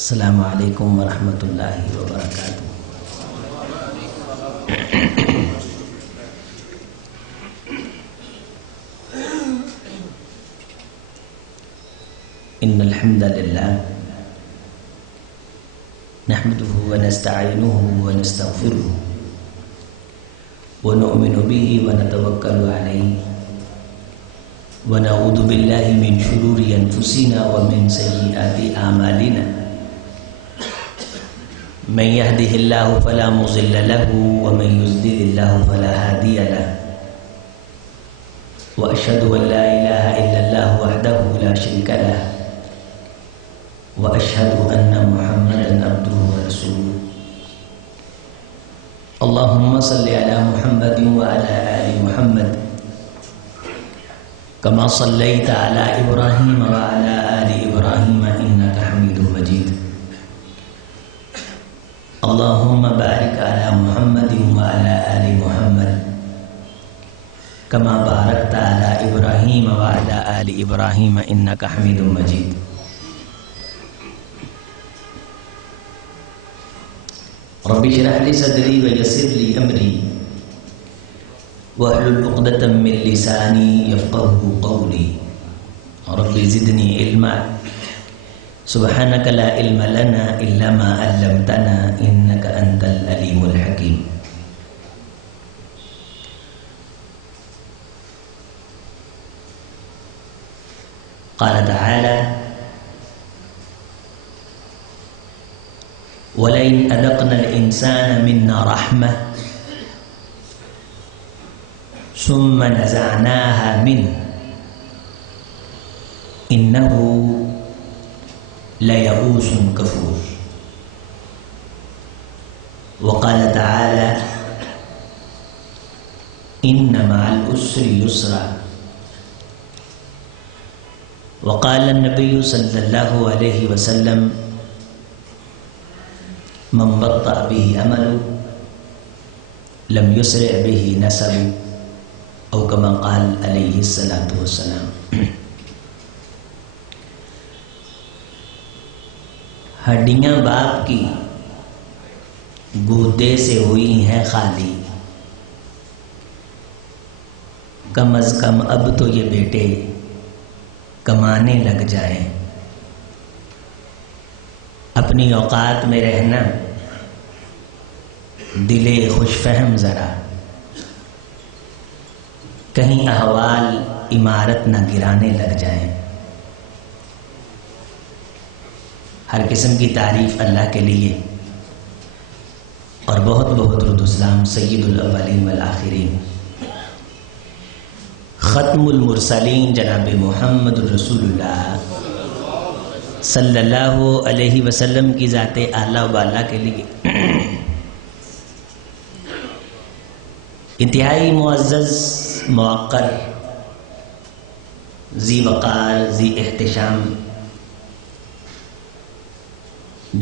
السلام علیکم ورحمۃ اللہ وبرکاتہ۔ ان الحمد للہ نحمده ونستعینه ونستغفره ونؤمن به ونتوکل علیہ ونعوذ باللہ من شرور انفسنا ومن سیئات اعمالنا من يهده الله فلا مضل له ومن يضلل الله فلا هادي له وأشهد أن لا إله إلا الله وحده لا شريك له وأشهد أن محمدا عبده ورسوله اللهم صل على محمد وعلى آل محمد كما صليت على إبراهيم وعلى آل إبراهيم إنك حميد مجيد اللهم بارك على محمد وعلى آل محمد كما باركت على إبراهيم وعلى آل إبراهيم إنك حميد مجيد رب اشرح لي صدري ويسر لي أمري واحلل عقدة من لساني يفقهوا قولي رب زدني علما سبحانك لا علم لنا إلا ما علمتنا إنك أنت العليم الحكيم۔ قال تعالى ولئن أذقنا الإنسان منا رحمة ثم نزعناها منه إنه لَيَئُوسٌ كَفُورٌ۔ وقال تعالى إِنَّ مَعَ الْعُسْرِ يُسْرًا۔ وقال النبي صلى الله عليه وسلم من بطأ به عمله لم يسرع به نسبه أو كما قال عليه الصلاة والسلام۔ ہڈیاں باپ کی گودے سے ہوئی ہیں خالی، کم از کم اب تو یہ بیٹے کمانے لگ جائیں، اپنی اوقات میں رہنا دلے خوش فہم ذرا، کہیں احوال عمارت نہ گرانے لگ جائیں۔ ہر قسم کی تعریف اللہ کے لیے اور بہت بہت درود و سلام سید الاولین والآخرین ختم المرسلین جناب محمد رسول اللہ صلی اللہ علیہ وسلم کی ذات اعلیٰ و بالا کے لیے انتہائی معزز، موقر، ذی وقار، ذی احتشام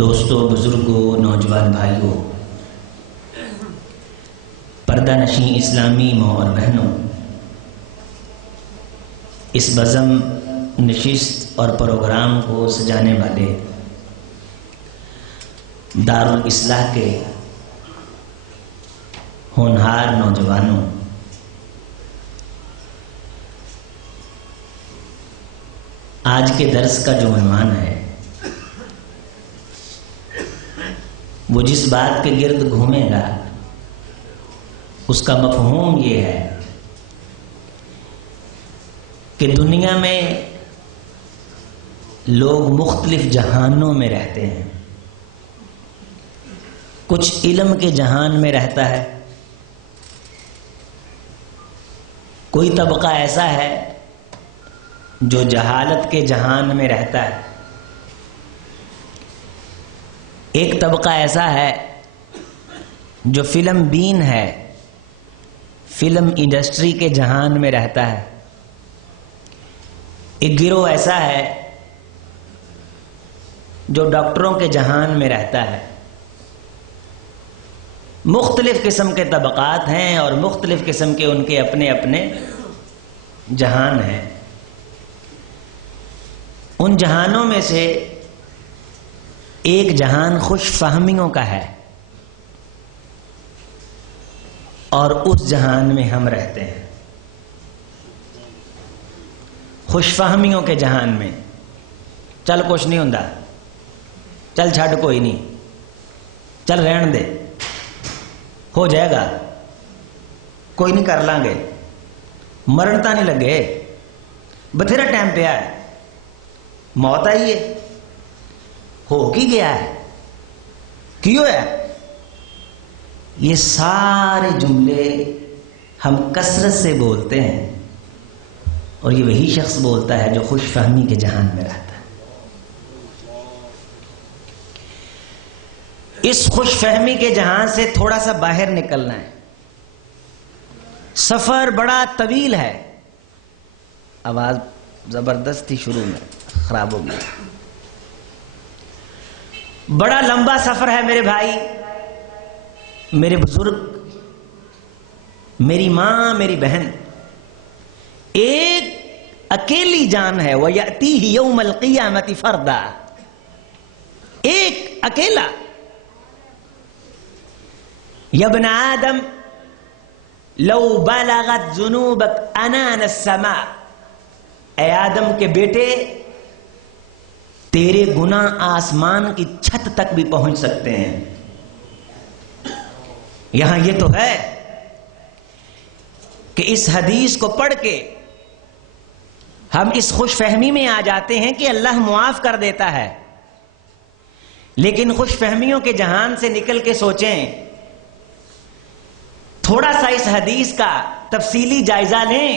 دوستوں، بزرگوں، نوجوان بھائیوں، پردہ نشین اسلامی ماں اور بہنوں، اس بزم، نشست اور پروگرام کو سجانے والے دارالاصلاح کے ہونہار نوجوانوں، آج کے درس کا جو عنوان ہے وہ جس بات کے گرد گھومے گا اس کا مفہوم یہ ہے کہ دنیا میں لوگ مختلف جہانوں میں رہتے ہیں۔ کچھ علم کے جہان میں رہتا ہے، کوئی طبقہ ایسا ہے جو جہالت کے جہان میں رہتا ہے، ایک طبقہ ایسا ہے جو فلم بین ہے، فلم انڈسٹری کے جہان میں رہتا ہے، ایک گروہ ایسا ہے جو ڈاکٹروں کے جہان میں رہتا ہے۔ مختلف قسم کے طبقات ہیں اور مختلف قسم کے ان کے اپنے اپنے جہان ہیں۔ ان جہانوں میں سے ایک جہان خوش فہمیوں کا ہے اور اس جہان میں ہم رہتے ہیں. خوش فہمیوں کے جہان میں چل کچھ نہیں ہوندا، چل چھڈ کوئی نہیں، چل رہن دے، ہو جائے گا، کوئی نہیں کر لیں گے، مرن تا نہیں لگے، بتھیرا ٹائم پیا ہے، موت آئی ہے، ہو کی گیا ہے، کی ہوا ہے. یہ سارے جملے ہم کثرت سے بولتے ہیں اور یہ وہی شخص بولتا ہے جو خوش فہمی کے جہان میں رہتا ہے. اس خوش فہمی کے جہان سے تھوڑا سا باہر نکلنا ہے. سفر بڑا طویل ہے. آواز زبردست تھی شروع میں، خراب ہو گئی. بڑا لمبا سفر ہے میرے بھائی، میرے بزرگ، میری ماں، میری بہن. ایک اکیلی جان ہے، وَيَأْتِيهِ يَوْمَ الْقِيَامَةِ فَرْدًا. ایک اکیلا. یا ابن آدم لو بلغت ذنوبك انان السماء. اے آدم کے بیٹے، تیرے گناہ آسمان کی چھت تک بھی پہنچ سکتے ہیں. یہاں یہ تو ہے کہ اس حدیث کو پڑھ کے ہم اس خوش فہمی میں آ جاتے ہیں کہ اللہ معاف کر دیتا ہے. لیکن خوش فہمیوں کے جہان سے نکل کے سوچیں، تھوڑا سا اس حدیث کا تفصیلی جائزہ لیں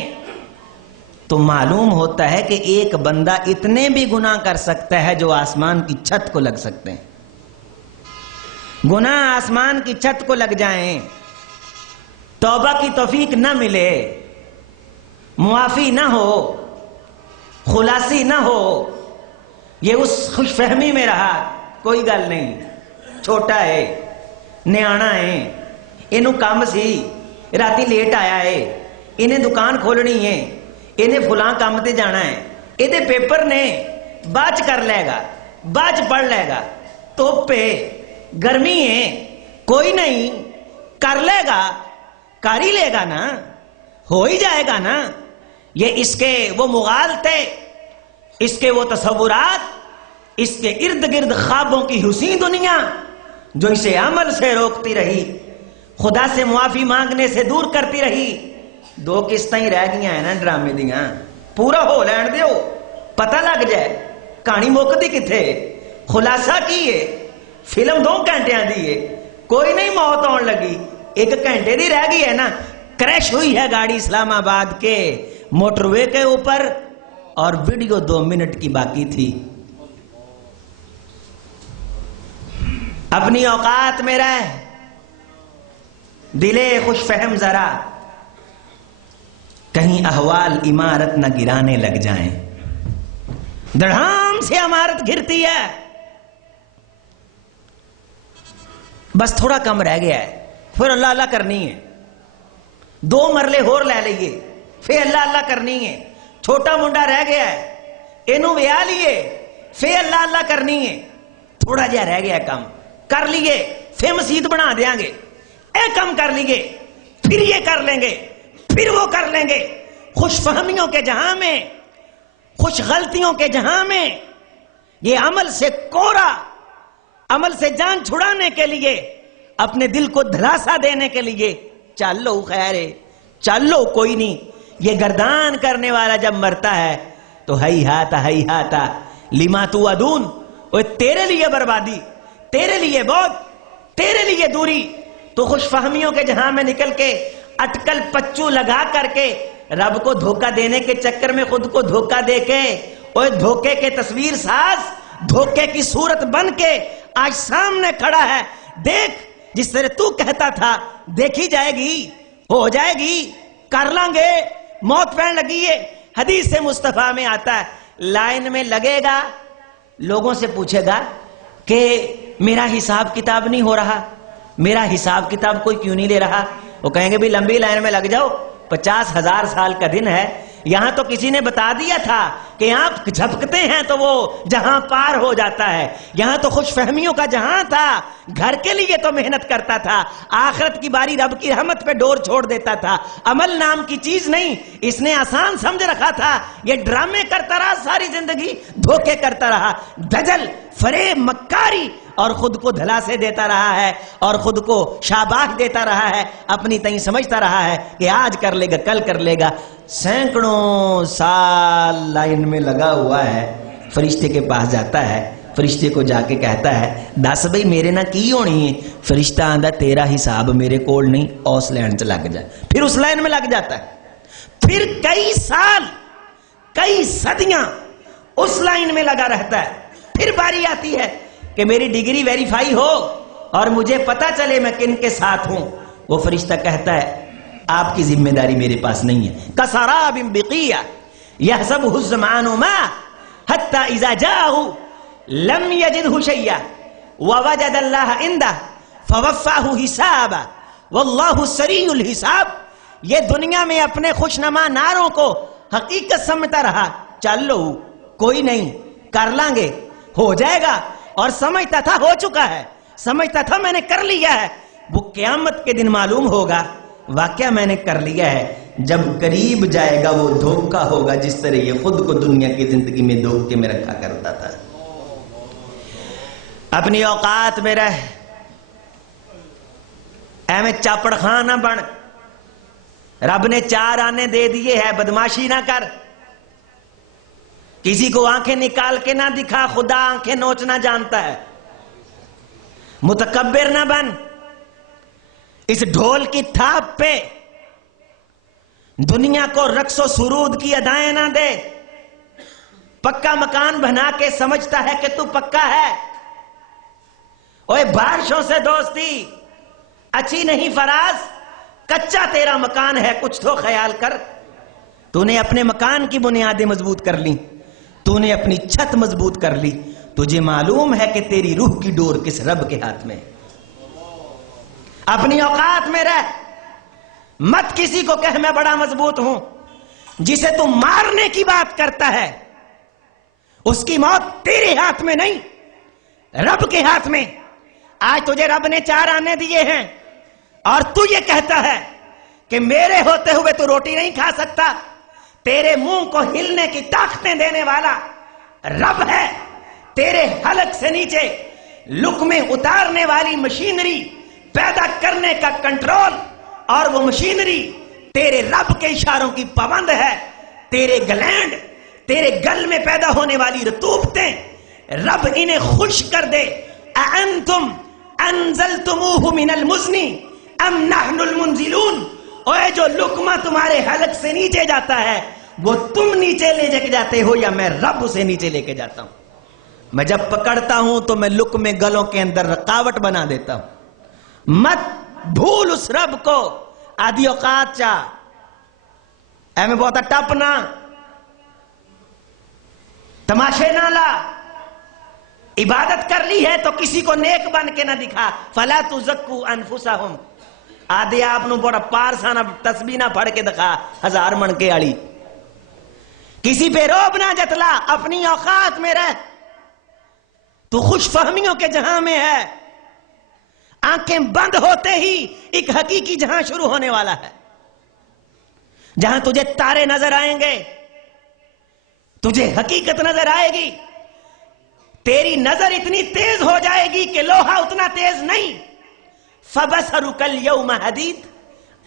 تو معلوم ہوتا ہے کہ ایک بندہ اتنے بھی گناہ کر سکتا ہے جو آسمان کی چھت کو لگ سکتے ہیں. گناہ آسمان کی چھت کو لگ جائیں، توبہ کی توفیق نہ ملے، معافی نہ ہو، خلاصی نہ ہو، یہ اس خوش فہمی میں رہا، کوئی گل نہیں، چھوٹا ہے، نیانا ہے، انہوں کام سی، راتی لیٹ آیا ہے، انہیں دکان کھولنی ہے، انہیں فلاں کام تے جانا ہے، یہ پیپر نے باچ کر لے گا، باچ پڑھ لے گا، توپ پہ گرمی ہے، کوئی نہیں، کر لے گا، کر ہی لے گا نا، ہو ہی جائے گا نا. یہ اس کے وہ مغالطے، اس کے وہ تصورات، اس کے ارد گرد خوابوں کی حسین دنیا جو اسے عمل سے روکتی رہی، خدا سے معافی مانگنے سے دور کرتی رہی. دو قسطیں ہی رہ گئی ہیں نا ڈرامے دیاں، پورا ہو لین دیو، پتہ لگ جائے کہانی مکدی کتھے. خلاصہ کی ہے، فلم 2 گھنٹیاں دی ہے، کوئی نہیں موت آن لگی، 1 گھنٹے دی رہ گئی ہے نا. کریش ہوئی ہے گاڑی اسلام آباد کے موٹر وے کے اوپر اور ویڈیو 2 منٹ کی باقی تھی. اپنی اوقات میں رہ، دلے خوش فہم ذرا، کہیں احوال عمارت نہ گرانے لگ جائیں. دڑھام سے عمارت گرتی ہے، بس تھوڑا کم رہ گیا ہے، پھر اللہ اللہ کرنی ہے. 2 مرلے ہور لے لئیے، پھر اللہ اللہ کرنی ہے. چھوٹا منڈا رہ گیا ہے، انہوں ویا لیے، پھر اللہ اللہ کرنی ہے. تھوڑا جہا رہ گیا ہے کم، کر لیے، پھر مسجد بنا دیاں گے. اے کم کر لیے، پھر یہ کر لیں گے، پھر وہ کر لیں گے. خوش فہمیوں کے جہاں میں، خوش غلطیوں کے جہاں میں، یہ عمل سے کورا، عمل سے جان چھڑانے کے لیے، اپنے دل کو دھلاسا دینے کے لیے، چل لو خیر ہے، چل لو کوئی نہیں. یہ گردان کرنے والا جب مرتا ہے تو ہی ہاتا لما توعدون، وہ تیرے لیے بربادی، تیرے لیے بہت، تیرے لیے دوری. تو خوش فہمیوں کے جہاں میں نکل کے اٹکل پچو لگا کر کے رب کو دھوکہ دینے کے چکر میں خود کو دھوکہ دے کے، وہ دھوکے کے تصویر ساز، دھوکے کی صورت بن کے آج سامنے کھڑا ہے. دیکھ، جس طرح تو کہتا تھا دیکھی جائے گی، ہو جائے گی، کر لیں گے، موت پہن لگی ہے. حدیث مصطفیٰ میں آتا ہے، لائن میں لگے گا، لوگوں سے پوچھے گا کہ میرا حساب کتاب نہیں ہو رہا، میرا حساب کتاب کوئی کیوں نہیں لے رہا. وہ کہیں گے بھی لمبی لائن میں لگ جاؤ، 50,000 سال کا دن ہے. یہاں تو کسی نے بتا دیا تھا کہ آپ جھپکتے ہیں تو وہ جہاں پار ہو جاتا ہے. یہاں تو خوش فہمیوں کا جہاں تھا, گھر کے لیے تو محنت کرتا تھا, آخرت کی باری رب کی رحمت پہ ڈور چھوڑ دیتا تھا. عمل نام کی چیز نہیں, اس نے آسان سمجھ رکھا تھا. یہ ڈرامے کرتا رہا ساری زندگی, دھوکے کرتا رہا, دجل, فریب, مکاری, اور خود کو دھلاسے دیتا رہا ہے اور خود کو شاباش دیتا رہا ہے. اپنی تئیں سمجھتا رہا ہے کہ آج کر لے گا, کل کر لے گا. سینکڑوں سال لائن میں لگا ہوا ہے, فرشتے کے پاس جاتا ہے, فرشتے کو جا کے کہتا ہے دس بھئی میرے نہ کی ہونی ہے. فرشتہ آندہ تیرا حساب میرے کول نہیں, اس لائن چ لگ جا. پھر اس لائن میں لگ جاتا ہے. پھر کئی سال, کئی صدیاں اس لائن میں لگا رہتا ہے. پھر باری آتی ہے کہ میری ڈگری ویریفائی ہو اور مجھے پتا چلے میں کن کے ساتھ ہوں. وہ فرشتہ کہتا ہے آپ کی ذمہ داری میرے پاس نہیں ہے. کسراب بقیہ یحسبہ الظمآن ماء حتی اذا جاءہ لم یجدہ شیئا ووجد اللہ عندہ فوفاہ حسابہ واللہ سریع الحساب. یہ دنیا میں اپنے خوشنما نعروں کو حقیقت سمجھتا رہا, چل لو کوئی نہیں, کر لیں گے, ہو جائے گا, اور سمجھتا تھا ہو چکا ہے, سمجھتا تھا میں نے کر لیا ہے. وہ قیامت کے دن معلوم ہوگا واقعہ میں نے کر لیا ہے. جب قریب جائے گا وہ دھوکہ ہوگا, جس طرح یہ خود کو دنیا کی زندگی میں دھوکے میں رکھا کرتا تھا. اپنی اوقات میں رہ, ایویں چاپڑ خان نہ بن. رب نے 4 آنے دے دیے ہے, بدماشی نہ کر. کسی کو آنکھیں نکال کے نہ دکھا, خدا آنکھیں نوچنا جانتا ہے. متکبر نہ بن. اس ڈھول کی تھاپ پہ دنیا کو رقص و سرود کی ادائیں نہ دے. پکا مکان بنا کے سمجھتا ہے کہ تو پکا ہے. اوے بارشوں سے دوستی اچھی نہیں فراز, کچا تیرا مکان ہے, کچھ تو خیال کر. تو نے اپنے مکان کی بنیادیں مضبوط کر لی, تو نے اپنی چھت مضبوط کر لی. تجھے معلوم ہے کہ تیری روح کی ڈور کس رب کے ہاتھ میں. اپنی اوقات میں رہ, مت کسی کو کہہ میں بڑا مضبوط ہوں. جسے تو مارنے کی بات کرتا ہے اس کی موت تیرے ہاتھ میں نہیں, رب کے ہاتھ میں. آج تجھے رب نے 4 آنے دیے ہیں اور تو یہ کہتا ہے کہ میرے ہوتے ہوئے تو روٹی نہیں کھا سکتا. تیرے منہ کو ہلنے کی طاقتیں دینے والا رب ہے. تیرے حلق سے نیچے لقمے اتارنے والی مشینری پیدا کرنے کا کنٹرول, اور وہ مشینری تیرے رب کے اشاروں کی پابند ہے. تیرے گلینڈ, تیرے گل میں پیدا ہونے والی رطوبتیں رب انہیں خوش کر دے. اَأَنْتُمْ أَنزَلْتُمُوهُ مِنَ الْمُزْنِ أَمْ نَحْنُ الْمُنزِلُونَ. اوے جو لقمہ تمہارے حلق سے نیچے جاتا ہے وہ تم نیچے لے جاتے ہو یا میں رب اسے نیچے لے کے جاتا ہوں. میں جب پکڑتا ہوں تو میں لقمے گلوں کے اندر رکاوٹ بنا دیتا ہوں. مت بھول اس رب کو. آدھی اوقات چاہ, اے میں بہت ٹپنا, تماشے نہ لا. عبادت کر لی ہے تو کسی کو نیک بن کے نہ دکھا. فلا تزکوا انفسہم. آدھے آپ نو بڑا پارسانہ تسبیح نہ پڑھ کے دکھا 1000 من کے آڑی. کسی پہ روب نہ جتلا, اپنی اوقات میں رہ. تو خوش فہمیوں کے جہاں میں ہے. آنکھیں بند ہوتے ہی ایک حقیقی جہاں شروع ہونے والا ہے, جہاں تجھے تارے نظر آئیں گے, تجھے حقیقت نظر آئے گی. تیری نظر اتنی تیز ہو جائے گی کہ لوہا اتنا تیز نہیں. فَبَصَرُكَ الْيَوْمَ حَدِيدٌ.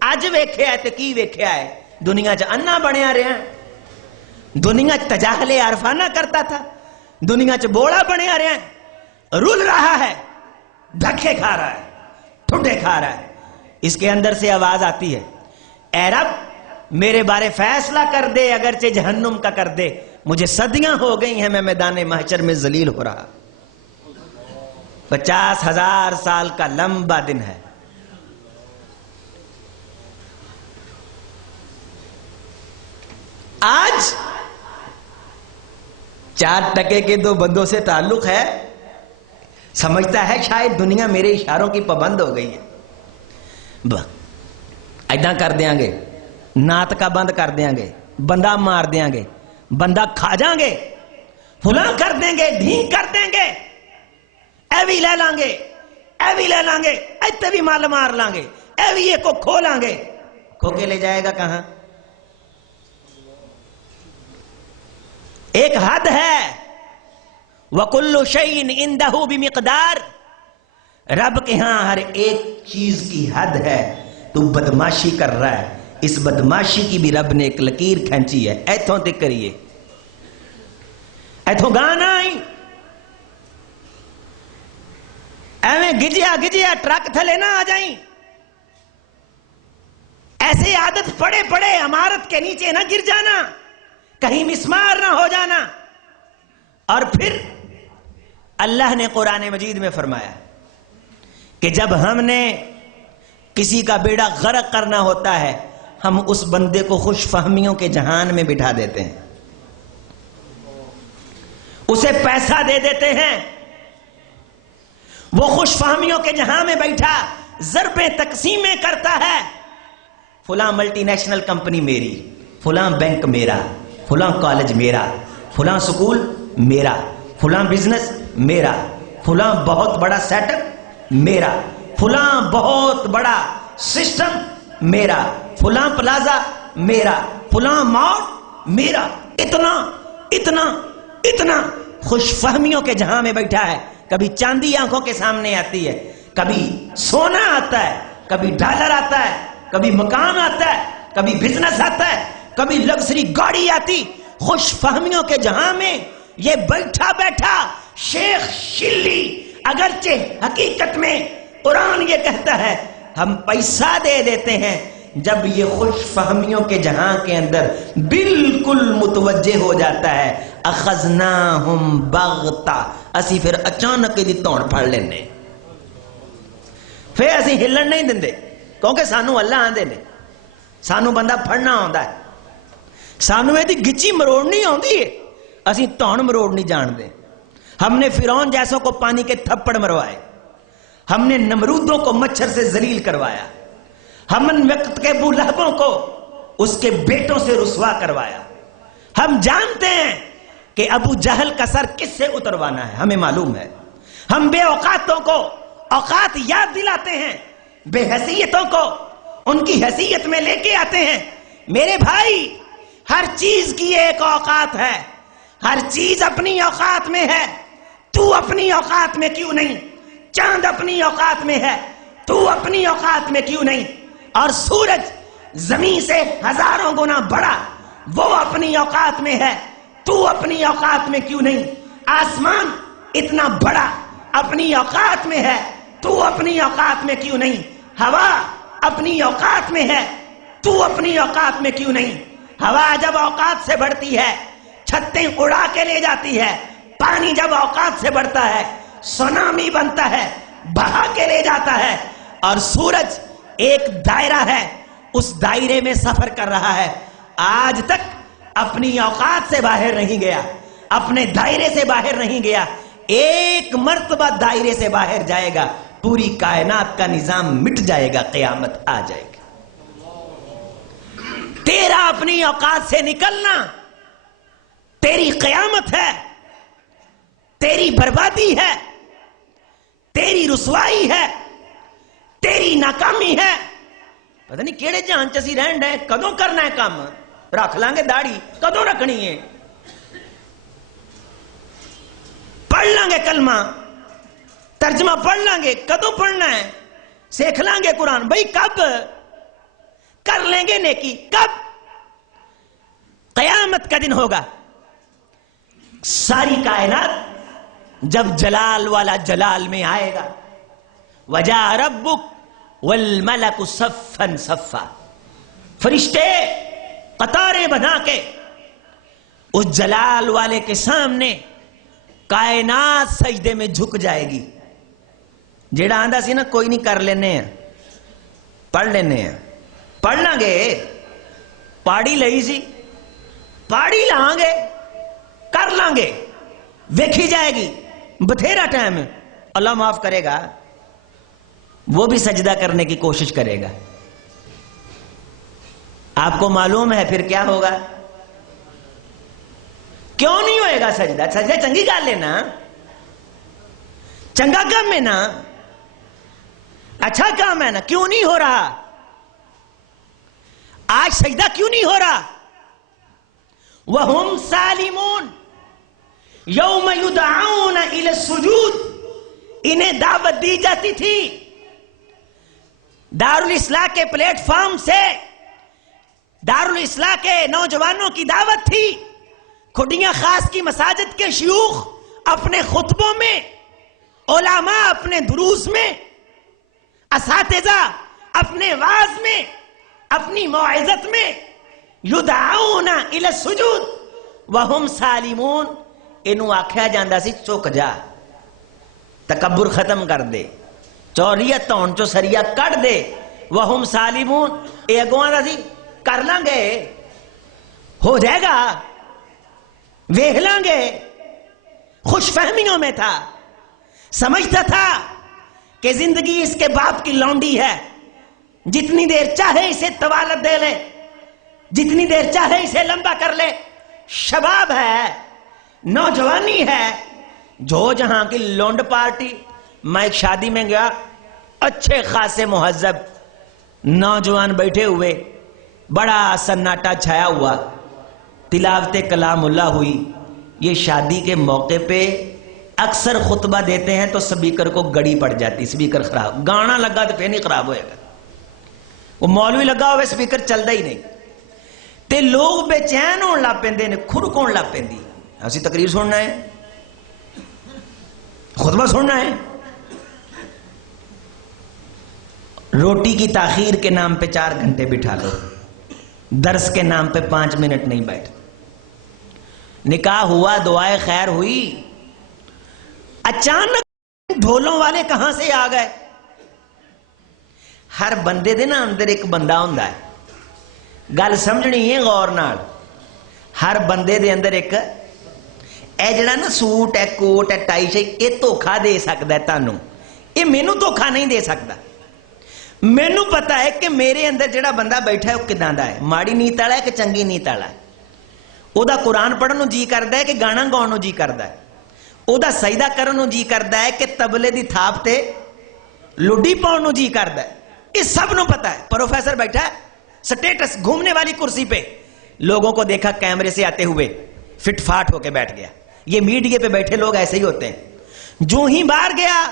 اج ویکھیا ہے تے کی ویکھیا ہے. دنیا چ انا بنیا رہا, دنیا چ تجاہل عرفانہ کرتا تھا, دنیا چ بوڑا بنیا رہا, رول رہا ہے, دھکے کھا رہا ہے, ٹھڈے کھا رہا ہے. اس کے اندر سے آواز آتی ہے, اے رب میرے بارے فیصلہ کر دے, اگرچہ جہنم کا کر دے. مجھے صدیاں ہو گئی ہیں میں میدان محشر میں ذلیل ہو رہا. 50,000 سال کا لمبا دن ہے. آج 4 ٹکے کے 2 بندوں سے تعلق ہے, سمجھتا ہے شاید دنیا میرے اشاروں کی پابند ہو گئی ہے. ایداں کر دیاں گے, نعت کا بند کر دیاں گے, بندہ مار دیاں گے, بندہ کھا جائیں گے، فلاں کر دیں گے، ڈھینگ کر دیں گے، اے بھی لے لیں گے، اے بھی لے لیں گے، ایتے بھی مال مار لیں گے، اے بھی یہ کو کھو لیں گے، کھو کے لے جائے گا کہاں؟ ایک حد ہے، وَكُلُّ شَيْءٍ عِندَهُ بِمِقْدَارٍ، رب کے ہاں ہر ایک چیز کی حد ہے۔ تو بدماشی کر رہا ہے، اس بدماشی کی بھی رب نے ایک لکیر کھینچی ہے، ایتھوں تک کریے، ایتھوں گانا آئی، ایویں گجیا گجیا ٹرک تھلے نہ آ جائیں، ایسے عادت پڑے پڑے عمارت کے نیچے نہ گر جانا، کہیں مسمار نہ ہو جانا۔ اور پھر اللہ نے قرآن مجید میں فرمایا کہ جب ہم نے کسی کا بیڑا غرق کرنا ہوتا ہے، ہم اس بندے کو خوش فہمیوں کے جہان میں بٹھا دیتے ہیں، اسے پیسہ دے دیتے ہیں، وہ خوش فہمیوں کے جہان میں بیٹھا ضربیں تقسیمیں کرتا ہے، فلاں ملٹی نیشنل کمپنی میری، فلاں بینک میرا، فلاں کالج میرا، فلاں سکول میرا، فلاں بزنس میرا، فلاں بہت بڑا سیٹ اپ میرا، فلاں بہت بڑا سسٹم میرا، فلاں پلازا میرا، فلاں مال میرا، اتنا اتنا اتنا خوش فہمیوں کے جہاں میں بیٹھا ہے۔ کبھی چاندی آنکھوں کے سامنے آتی ہے، کبھی سونا آتا ہے، کبھی ڈالر آتا ہے، کبھی مکان آتا ہے، کبھی بزنس آتا ہے، کبھی لگژری گاڑی آتی، خوش فہمیوں کے جہاں میں یہ بیٹھا بیٹھا شیخ شلی، اگرچہ حقیقت میں قرآن یہ کہتا ہے ہم پیسہ دے دیتے ہیں، جب یہ خوش فہمیوں کے جہاں کے اندر بالکل متوجہ ہو جاتا ہے، اخذناہم بغتا، اسی پھر اچانک دی توڑ پھڑ لینے، پھر اسی ہلن نہیں دندے، کیونکہ سانو اللہ آندے نے، سانو بندہ پھڑنا آندا ہے، سانو یہ گچی مروڑنی آندی ہے، اسی توڑ مروڑنی جان دیں۔ ہم نے فرعون جیسوں کو پانی کے تھپڑ مروائے، ہم نے نمرودوں کو مچھر سے ذلیل کروایا، ہم نے وقت کے ابو لہبوں کو اس کے بیٹوں سے رسوا کروایا، ہم جانتے ہیں کہ ابو جہل کا سر کس سے اتروانا ہے، ہمیں معلوم ہے، ہم بے اوقاتوں کو اوقات یاد دلاتے ہیں، بے حیثیتوں کو ان کی حیثیت میں لے کے آتے ہیں۔ میرے بھائی، ہر چیز کی ایک اوقات ہے، ہر چیز اپنی اوقات میں ہے، تو اپنی اوقات میں کیوں نہیں؟ چاند اپنی اوقات میں ہے، تو اپنی اوقات میں کیوں نہیں؟ اور سورج زمین سے ہزاروں گنا بڑا، وہ اپنی اوقات میں ہے، تو اپنی اوقات میں کیوں نہیں؟ آسمان اتنا بڑا اپنی اوقات میں ہے، تو اپنی اوقات میں کیوں نہیں؟ ہوا اپنی اوقات میں ہے، تو اپنی اوقات میں کیوں نہیں؟ ہوا جب اوقات سے بڑھتی ہے چھتیں اڑا کے لے جاتی ہے، پانی جب اوقات سے بڑھتا ہے سونامی بنتا ہے، بہا کے لے جاتا ہے، اور سورج ایک دائرہ ہے، اس دائرے میں سفر کر رہا ہے، آج تک اپنی اوقات سے باہر نہیں گیا، اپنے دائرے سے باہر نہیں گیا، ایک مرتبہ دائرے سے باہر جائے گا، پوری کائنات کا نظام مٹ جائے گا، قیامت آ جائے گی۔ تیرا اپنی اوقات سے نکلنا تیری قیامت ہے، تیری بربادی ہے، تیری رسوائی ہے، تیری ناکامی ہے۔ پتہ نہیں کیڑے جہان چسی رہن ڈے، کدوں کرنا ہے کام، رکھ لیں گے داڑھی، کدوں رکھنی ہے، پڑھ لیں گے کلمہ ترجمہ پڑھ لیں گے، کدوں پڑھنا ہے، سیکھ لیں گے قرآن، بھئی کب کر لیں گے نیکی؟ کب؟ قیامت کا دن ہوگا، ساری کائنات جب جلال والا جلال میں آئے گا، وَجَاءَ رَبُّكَ وَالْمَلَكُ صَفًّا صَفًّا، فرشتے قطاریں بنا کے اس جلال والے کے سامنے کائنات سجدے میں جھک جائے گی۔ جیڑا آندہ سی نا کوئی نہیں کر لینے ہیں، پڑھ لینے ہیں، پڑھ لیں گے، پاڑی لئی سی، پاڑی لیں گے، کر لیں گے، ویکھی جائے گی، بتھیرا ٹائم ہے، اللہ معاف کرے گا، وہ بھی سجدہ کرنے کی کوشش کرے گا۔ آپ کو معلوم ہے پھر کیا ہوگا؟ کیوں نہیں ہوئے گا سجدہ؟ سجدہ چنگی گل ہے نا، چنگا کام ہے نا، اچھا کام ہے نا، کیوں نہیں ہو رہا؟ آج سجدہ کیوں نہیں ہو رہا؟ وَهُمْ سَالِمُونَ يَوْمَ يُدْعَوْنَ إِلَى السُّجُودِ، انہیں دعوت دی جاتی تھی دارالاسلام کے پلیٹ فارم سے، دارالاسلام کے نوجوانوں کی دعوت تھی، کھڈیاں خاص کی مساجد کے شیوخ اپنے خطبوں میں، علماء اپنے دروس میں، اساتذہ اپنے واعظ میں، اپنی موعظت میں، یدعون الی السجود وہم سالمون، انہوں آکھیا جاندہ سی چک جا، تکبر ختم کر دے، چوریت تون چو سریہ کٹ دے، وہم سالمون، اے اگوان دا سی کر لیں گے، ہو جائے گا، ویکھ لیں گے، خوش فہمیوں میں تھا، سمجھتا تھا کہ زندگی اس کے باپ کی لونڈی ہے، جتنی دیر چاہے اسے طوالت دے لے، جتنی دیر چاہے اسے لمبا کر لے، شباب ہے، نوجوانی ہے، جو جہاں کی لونڈ پارٹی۔ میں ایک شادی میں گیا، اچھے خاصے مہذب نوجوان بیٹھے ہوئے، بڑا سناٹا چھایا ہوا، تلاوت کلام اللہ ہوئی۔ یہ شادی کے موقع پہ اکثر خطبہ دیتے ہیں تو سپیکر کو گڑی پڑ جاتی، سپیکر خراب، گانا لگا تو پھر نہیں خراب ہوئے گا، وہ مولوی لگا ہوئے سپیکر چلتا ہی نہیں، تے لوگ بے چین ہون لگ پیندے نے، کھڑک ہون لگ پیندی۔ اسی تقریر سننا ہے، خطبہ سننا ہے، روٹی کی تاخیر کے نام پہ 4 گھنٹے بٹھا لو، درس کے نام پہ 5 منٹ نہیں بیٹھ، نکاح ہوا، دعائے خیر ہوئی، اچانک ڈھولوں والے کہاں سے آ گئے؟ ہر بندے دے نا اندر ایک بندہ ہوندا ہے، گل سمجھنی ہے غور نال، ہر بندے دے اندر ایک، اے جڑا نا سوٹ ہے، کوٹ ہے، ٹائی ہے، یہ دھوکھا دے سکتا ہے تانوں، یہ مینوں دھوکھا نہیں دے سکتا۔ مینوں پتا ہے کہ میرے اندر جڑا بندہ بیٹھا ہے وہ کداں دا ہے، ماڑی نیت والا ہے کہ چنگی نیت والا ہے، او دا قرآن پڑھن نو جی کردا ہے کہ گانا گاؤن نو جی کردا ہے، او دا سجدہ کرن نو جی کردا ہے کہ تبلے دی تھاپ تے لڈی پاؤن نو جی کردا ہے، یہ سب نو پتا ہے۔ پروفیسر بیٹھا ہے سٹیٹس گھومنے والی کرسی پہ، لوگوں کو دیکھا کیمرے سے آتے ہوئے، فٹ فاٹ ہو کے بیٹھ گیا۔ یہ میڈیا پہ بیٹھے لوگ ایسے ہی ہوتے ہیں، جو ہی باہر گیا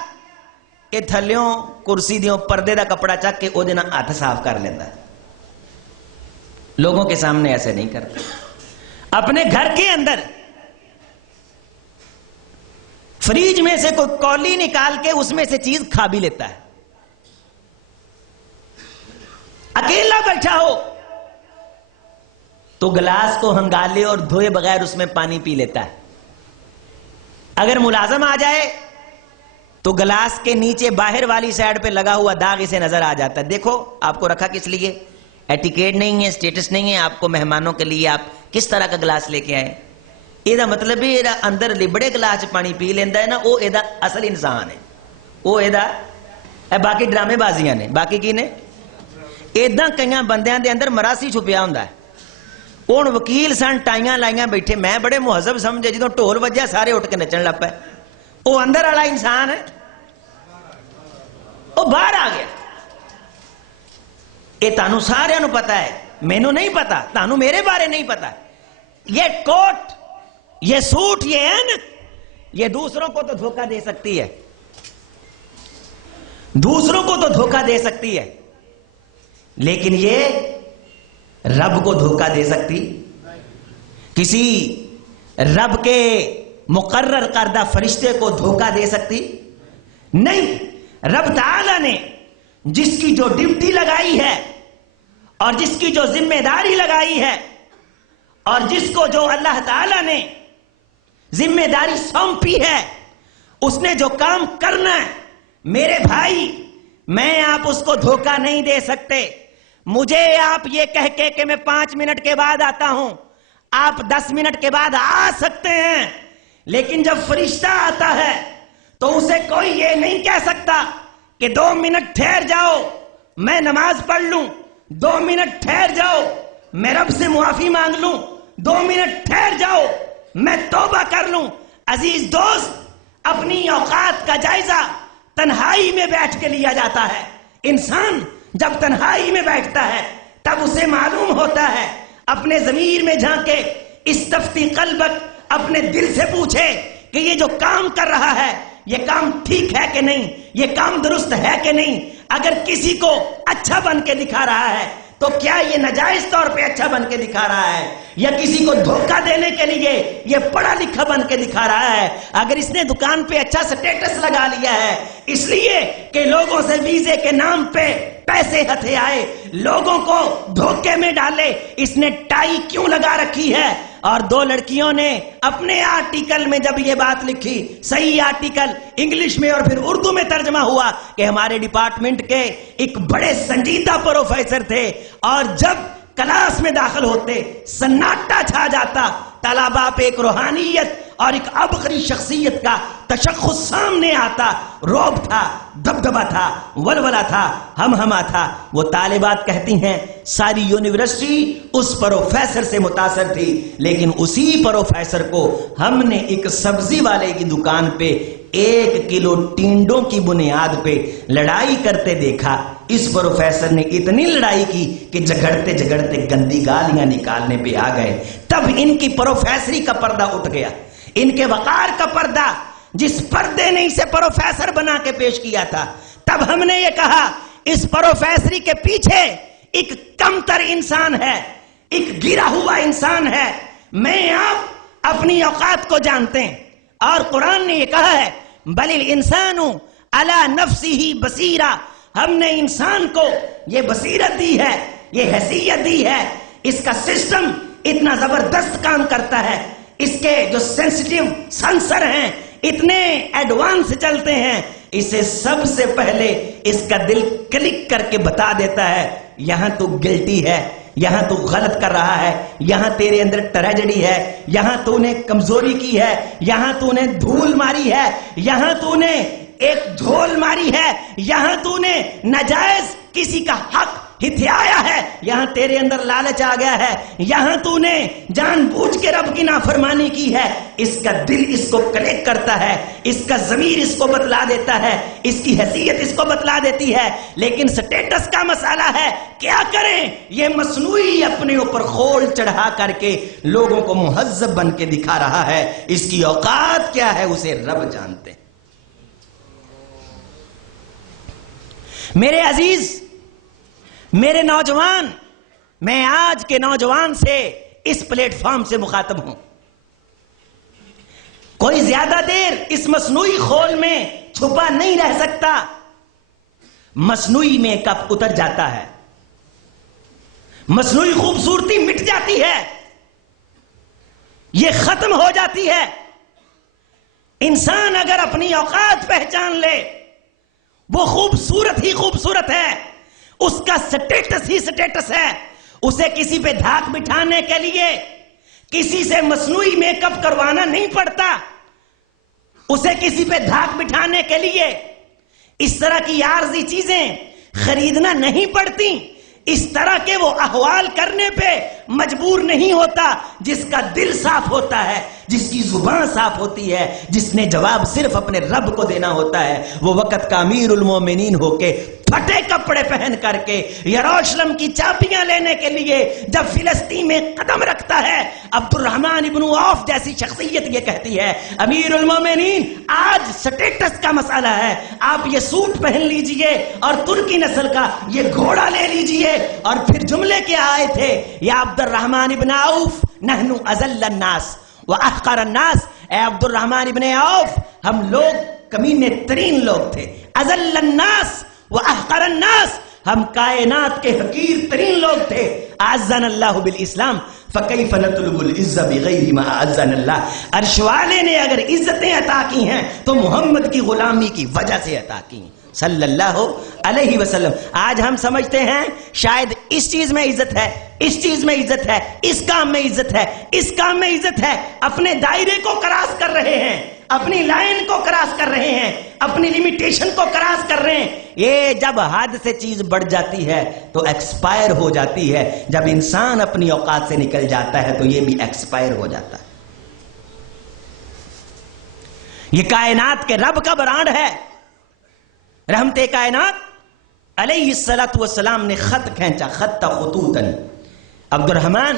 کہ تھلیوں کرسی دیوں پردے دا کپڑا چک کے او دینا ہاتھ صاف کر لیتا ہے، لوگوں کے سامنے ایسے نہیں کرتا۔ اپنے گھر کے اندر فریج میں سے کوئی کولی نکال کے اس میں سے چیز کھا بھی لیتا ہے، اکیلا بیٹھا ہو تو گلاس کو ہنگالے اور دھوئے بغیر اس میں پانی پی لیتا ہے، اگر ملازم آ جائے تو گلاس کے نیچے باہر والی سائڈ پہ لگا ہوا داغ اسے نظر آ جاتا ہے، دیکھو آپ کو رکھا کس لیے، ایٹیکیٹ نہیں ہے، سٹیٹس نہیں ہے، آپ کو مہمانوں کے لیے آپ کس طرح کا گلاس لے کے آئے، یہ مطلب بھی اندر لبڑے گلاس پانی پی لینا ہے نا، وہ یہ اصل انسان ہے، وہ یہ باقی ڈرامے بازیاں نے، باقی کی نے ایداں کئی بندیاں دے اندر مراسی چھپیا ہوندا ہے۔ ہن وکیل سن ٹائیاں لائیاں بیٹھے، میں بڑے مہذب سمجھے، جدوں ڈھول وجیا سارے اٹھ کے نچن لگ پے، وہ اندر والا انسان ہے وہ باہر آ گیا۔ یہ تانوں سارے نو پتا ہے، مینوں نہیں پتا، تانوں میرے بارے نہیں پتا۔ یہ کوٹ، یہ سوٹ، یہ اینک، یہ دوسروں کو تو دھوکہ دے سکتی ہے، دوسروں کو تو دھوکہ دے سکتی ہے، لیکن یہ رب کو دھوکہ دے سکتی؟ کسی رب کے مقرر کردہ فرشتے کو دھوکہ دے سکتی؟ نہیں۔ رب تعالی نے جس کی جو ڈیوٹی لگائی ہے اور جس کی جو ذمہ داری لگائی ہے اور جس کو جو اللہ تعالی نے ذمہ داری سونپی ہے، اس نے جو کام کرنا ہے، میرے بھائی میں آپ اس کو دھوکہ نہیں دے سکتے۔ مجھے آپ یہ کہہ کے کہ میں 5 منٹ کے بعد آتا ہوں، آپ 10 منٹ کے بعد آ سکتے ہیں، لیکن جب فرشتہ آتا ہے تو اسے کوئی یہ نہیں کہہ سکتا کہ 2 منٹ ٹھہر جاؤ میں نماز پڑھ لوں، 2 منٹ ٹھہر جاؤ میں رب سے معافی مانگ لوں، 2 منٹ ٹھہر جاؤ میں توبہ کر لوں. عزیز دوست، اپنی اوقات کا جائزہ تنہائی میں بیٹھ کے لیا جاتا ہے. انسان جب تنہائی میں بیٹھتا ہے تب اسے معلوم ہوتا ہے. اپنے ضمیر میں جھانکے، استفتی قلبک، اپنے دل سے پوچھے کہ یہ جو کام کر رہا ہے یہ کام ٹھیک ہے کہ نہیں، یہ کام درست ہے کہ نہیں. اگر کسی کو اچھا بن کے دکھا رہا ہے تو کیا یہ ناجائز طور پہ اچھا بن کے دکھا رہا ہے، یا کسی کو دھوکہ دینے کے لیے یہ پڑھا لکھا بن کے دکھا رہا ہے؟ اگر اس نے دکان پہ اچھا سٹیٹس لگا لیا ہے اس لیے کہ لوگوں سے ویزے کے نام پہ پیسے ہتھے آئے، لوگوں کو دھوکے میں ڈالے، اس نے ٹائی کیوں لگا رکھی ہے؟ اور دو لڑکیوں نے اپنے آرٹیکل میں جب یہ بات لکھی، صحیح آرٹیکل انگلش میں اور پھر اردو میں ترجمہ ہوا کہ ہمارے ڈپارٹمنٹ کے ایک بڑے سنجیدہ پروفیسر تھے، اور جب کلاس میں داخل ہوتے سناٹا چھا جاتا، طلباء پہ ایک روحانیت اور ایک عبقری شخصیت کا تشخص سامنے آتا. روب تھا، دبدبا تھا، ولولہ تھا، ہم تھا. وہ طالبات کہتی ہیں ساری یونیورسٹی اس پروفیسر سے متاثر تھی، لیکن اسی پروفیسر کو ہم نے ایک سبزی والے کی دکان پہ 1 کلو ٹینڈوں کی بنیاد پہ لڑائی کرتے دیکھا. اس پروفیسر نے اتنی لڑائی کی کہ جھگڑتے جھگڑتے گندی گالیاں نکالنے پہ آ گئے. تب ان کی پروفیسری کا پردہ اٹھ گیا، ان کے وقار کا پردہ، جس پردے نے اسے پروفیسر بنا کے پیش کیا تھا. تب ہم نے یہ کہا اس پروفیسری کے پیچھے ایک کمتر انسان ہے، ایک گرا ہوا انسان ہے. میں آپ اپنی اوقات کو جانتے ہیں، اور قرآن نے یہ کہا ہے بل الانسان علی نفسہ بصیرہ. ہم نے انسان کو یہ بصیرت دی ہے، یہ حیثیت دی ہے. اس کا سسٹم اتنا زبردست کام کرتا ہے، اس کے جو سینسٹیو سینسر ہیں اتنے ایڈوانس چلتے ہیں، اسے سب سے پہلے اس کا دل کلک کر کے بتا دیتا ہے یہاں تو گلٹی ہے، یہاں تو غلط کر رہا ہے، یہاں تیرے اندر ٹریجڈی ہے، یہاں تو نے کمزوری کی ہے، یہاں تو نے دھول ماری ہے، یہاں تو نے ایک دھول ماری ہے، یہاں تو نے ناجائز کسی کا حق ہتھیایا ہے، یہاں تیرے اندر لالچ آ گیا ہے، یہاں تو نے جان بوجھ کے رب کی نافرمانی کی ہے. اس کا دل اس کو کلیکٹ کرتا ہے، اس کا ضمیر اس کو بتلا دیتا ہے، اس کی حیثیت اس کو بتلا دیتی ہے. لیکن سٹیٹس کا مسئلہ ہے، کیا کریں؟ یہ مصنوعی اپنے اوپر خول چڑھا کر کے لوگوں کو مہذب بن کے دکھا رہا ہے. اس کی اوقات کیا ہے اسے رب جانتے ہیں. میرے عزیز، میرے نوجوان، میں آج کے نوجوان سے اس پلیٹ فارم سے مخاطب ہوں. کوئی زیادہ دیر اس مصنوعی خول میں چھپا نہیں رہ سکتا. مصنوعی میک اپ اتر جاتا ہے، مصنوعی خوبصورتی مٹ جاتی ہے، یہ ختم ہو جاتی ہے. انسان اگر اپنی اوقات پہچان لے، وہ خوبصورت ہی خوبصورت ہے، اس کا سٹیٹس ہی سٹیٹس ہے. اسے کسی پہ دھاک بٹھانے کے لیے کسی سے مصنوعی میک اپ کروانا نہیں پڑتا، اسے کسی پہ دھاک بٹھانے کے لیے اس طرح کی عارضی چیزیں خریدنا نہیں پڑتی. اس طرح کے وہ احوال کرنے پہ مجبور نہیں ہوتا جس کا دل صاف ہوتا ہے، جس کی زبان صاف ہوتی ہے، جس نے جواب صرف اپنے رب کو دینا ہوتا ہے. وہ وقت کا امیر المومنین ہو کے پھٹے کپڑے پہن کر کے یروشلم کی چابیاں لینے کے لیے جب فلسطین میں قدم رکھتا ہے، عبد الرحمن ابن عوف جیسی شخصیت یہ کہتی ہے امیر المومنین آج سٹیٹس کا مسئلہ ہے، آپ یہ سوٹ پہن لیجئے اور ترکی نسل کا یہ گھوڑا لے لیجئے. اور پھر جملے کیا آئے تھے؟ یا عبد الرحمن ابن عوف نحن اذل الناس واحقر الناس. اے عبد الرحمن ابن عوف، ہم لوگ کمینے ترین لوگ تھے. اذل الناس واحقر الناس، ہم کائنات کے حقیر ترین لوگ تھے. اعزنا اللہ بالاسلام فکیف نطلب العزت بغیر ما اعزنا اللہ. عرش والے نے اگر عزتیں عطا کی ہیں تو محمد کی غلامی کی وجہ سے عطا کی ہیں صلی اللہ علیہ وسلم. آج ہم سمجھتے ہیں شاید اس چیز میں عزت ہے، اس چیز میں عزت ہے، اس کام میں عزت ہے، اس کام میں عزت ہے. اپنے دائرے کو کراس کر رہے ہیں، اپنی لائن کو کراس کر رہے ہیں، اپنی لمیٹیشن کو کراس کر رہے ہیں. یہ جب حد سے چیز بڑھ جاتی ہے تو ایکسپائر ہو جاتی ہے. جب انسان اپنی اوقات سے نکل جاتا ہے تو یہ بھی ایکسپائر ہو جاتا ہے. یہ کائنات کے رب کا برانڈ ہے. رحمت کائنات علیہ الصلوۃ والسلام نے خط کھینچا، خط خطوطا. عبد الرحمن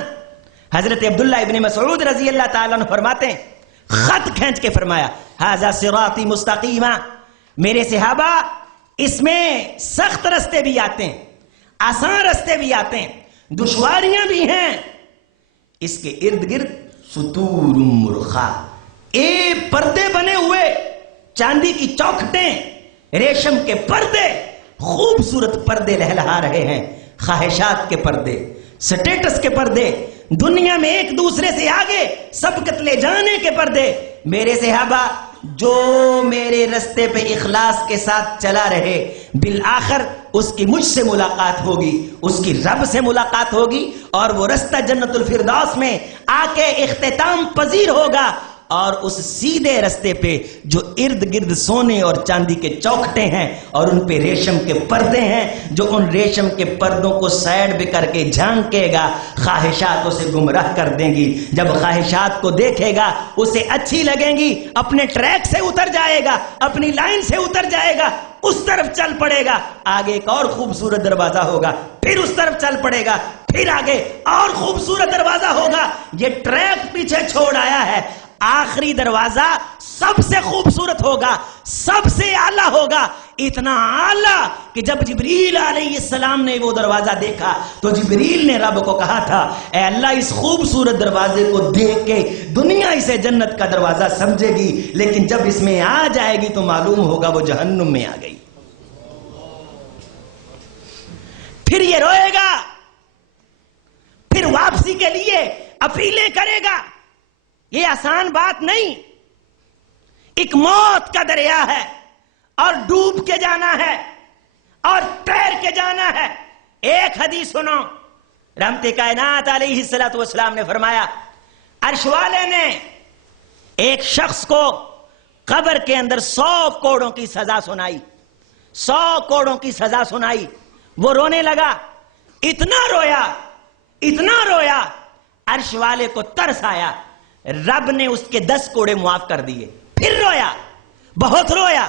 حضرت عبداللہ ابن مسعود رضی اللہ تعالیٰ عنہ فرماتے ہیں، خط کھینچ کے فرمایا ھذا صراطی مستقیما. میرے صحابہ اس میں سخت رستے بھی آتے ہیں، آسان رستے بھی آتے ہیں، دشواریاں بھی ہیں. اس کے ارد گرد سطور مرخا، پردے بنے ہوئے، چاندی کی چوکھٹیں، ریشم کے پردے، خوبصورت پردے لہلہا رہے ہیں. خواہشات کے پردے، سٹیٹس کے پردے، دنیا میں ایک دوسرے سے آگے سبقت لے جانے کے پردے. میرے صحابہ جو میرے رستے پہ اخلاص کے ساتھ چلا رہے، بالآخر اس کی مجھ سے ملاقات ہوگی، اس کی رب سے ملاقات ہوگی، اور وہ رستہ جنت الفردوس میں آ کے اختتام پذیر ہوگا. اور اس سیدھے رستے پہ جو ارد گرد سونے اور چاندی کے چوکھٹے ہیں اور ان پہ ریشم کے پردے ہیں، جو ان ریشم کے پردوں کو سائڈ بھی کر کے جھانکے گا، خواہشات اسے گمراہ کر دیں گی. جب خواہشات کو دیکھے گا اسے اچھی لگیں گی، اپنے ٹریک سے اتر جائے گا، اپنی لائن سے اتر جائے گا، اس طرف چل پڑے گا. آگے ایک اور خوبصورت دروازہ ہوگا، پھر اس طرف چل پڑے گا، پھر آگے اور خوبصورت دروازہ ہوگا. یہ ٹریک پیچھے چھوڑ آیا ہے. آخری دروازہ سب سے خوبصورت ہوگا، سب سے اعلیٰ ہوگا، اتنا اعلیٰ کہ جب جبریل علیہ السلام نے وہ دروازہ دیکھا تو جبریل نے رب کو کہا تھا، اے اللہ اس خوبصورت دروازے کو دیکھ کے دنیا اسے جنت کا دروازہ سمجھے گی، لیکن جب اس میں آ جائے گی تو معلوم ہوگا وہ جہنم میں آ گئی. پھر یہ روئے گا، پھر واپسی کے لیے اپیلیں کرے گا. یہ آسان بات نہیں. ایک موت کا دریا ہے اور ڈوب کے جانا ہے اور تیر کے جانا ہے. ایک حدیث سنو، رحمت کائنات علیہ الصلوۃ والسلام نے فرمایا، عرش والے نے ایک شخص کو قبر کے اندر 100 کوڑوں کی سزا سنائی، 100 کوڑوں کی سزا سنائی. وہ رونے لگا، اتنا رویا، اتنا رویا، عرش والے کو ترس آیا. رب نے اس کے 10 کوڑے معاف کر دیے. پھر رویا، بہت رویا،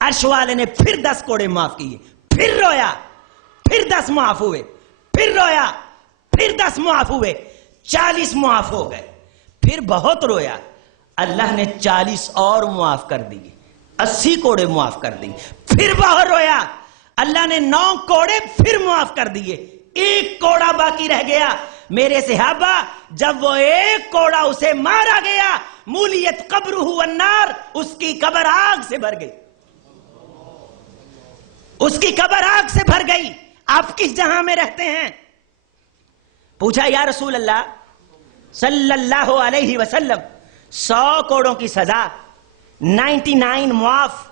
عرش والے نے پھر 10 کوڑے معاف کیے. پھر رویا، پھر 10 معاف ہوئے. پھر رویا، پھر 10 معاف ہوئے. 40 معاف ہو گئے. پھر بہت رویا، اللہ نے 40 اور معاف کر دیے، 80 کوڑے معاف کر دیے. پھر بہت رویا، اللہ نے 9 کوڑے پھر معاف کر دیے. 1 کوڑا باقی رہ گیا. میرے صحابہ جب وہ 1 کوڑا اسے مارا گیا، مولیت قبرہ النار، اس کی قبر آگ سے بھر گئی. اس کی قبر آگ سے بھر گئی. آپ کس جہاں میں رہتے ہیں؟ پوچھا یا رسول اللہ صلی اللہ علیہ وسلم، 100 کوڑوں کی سزا، 99 معاف،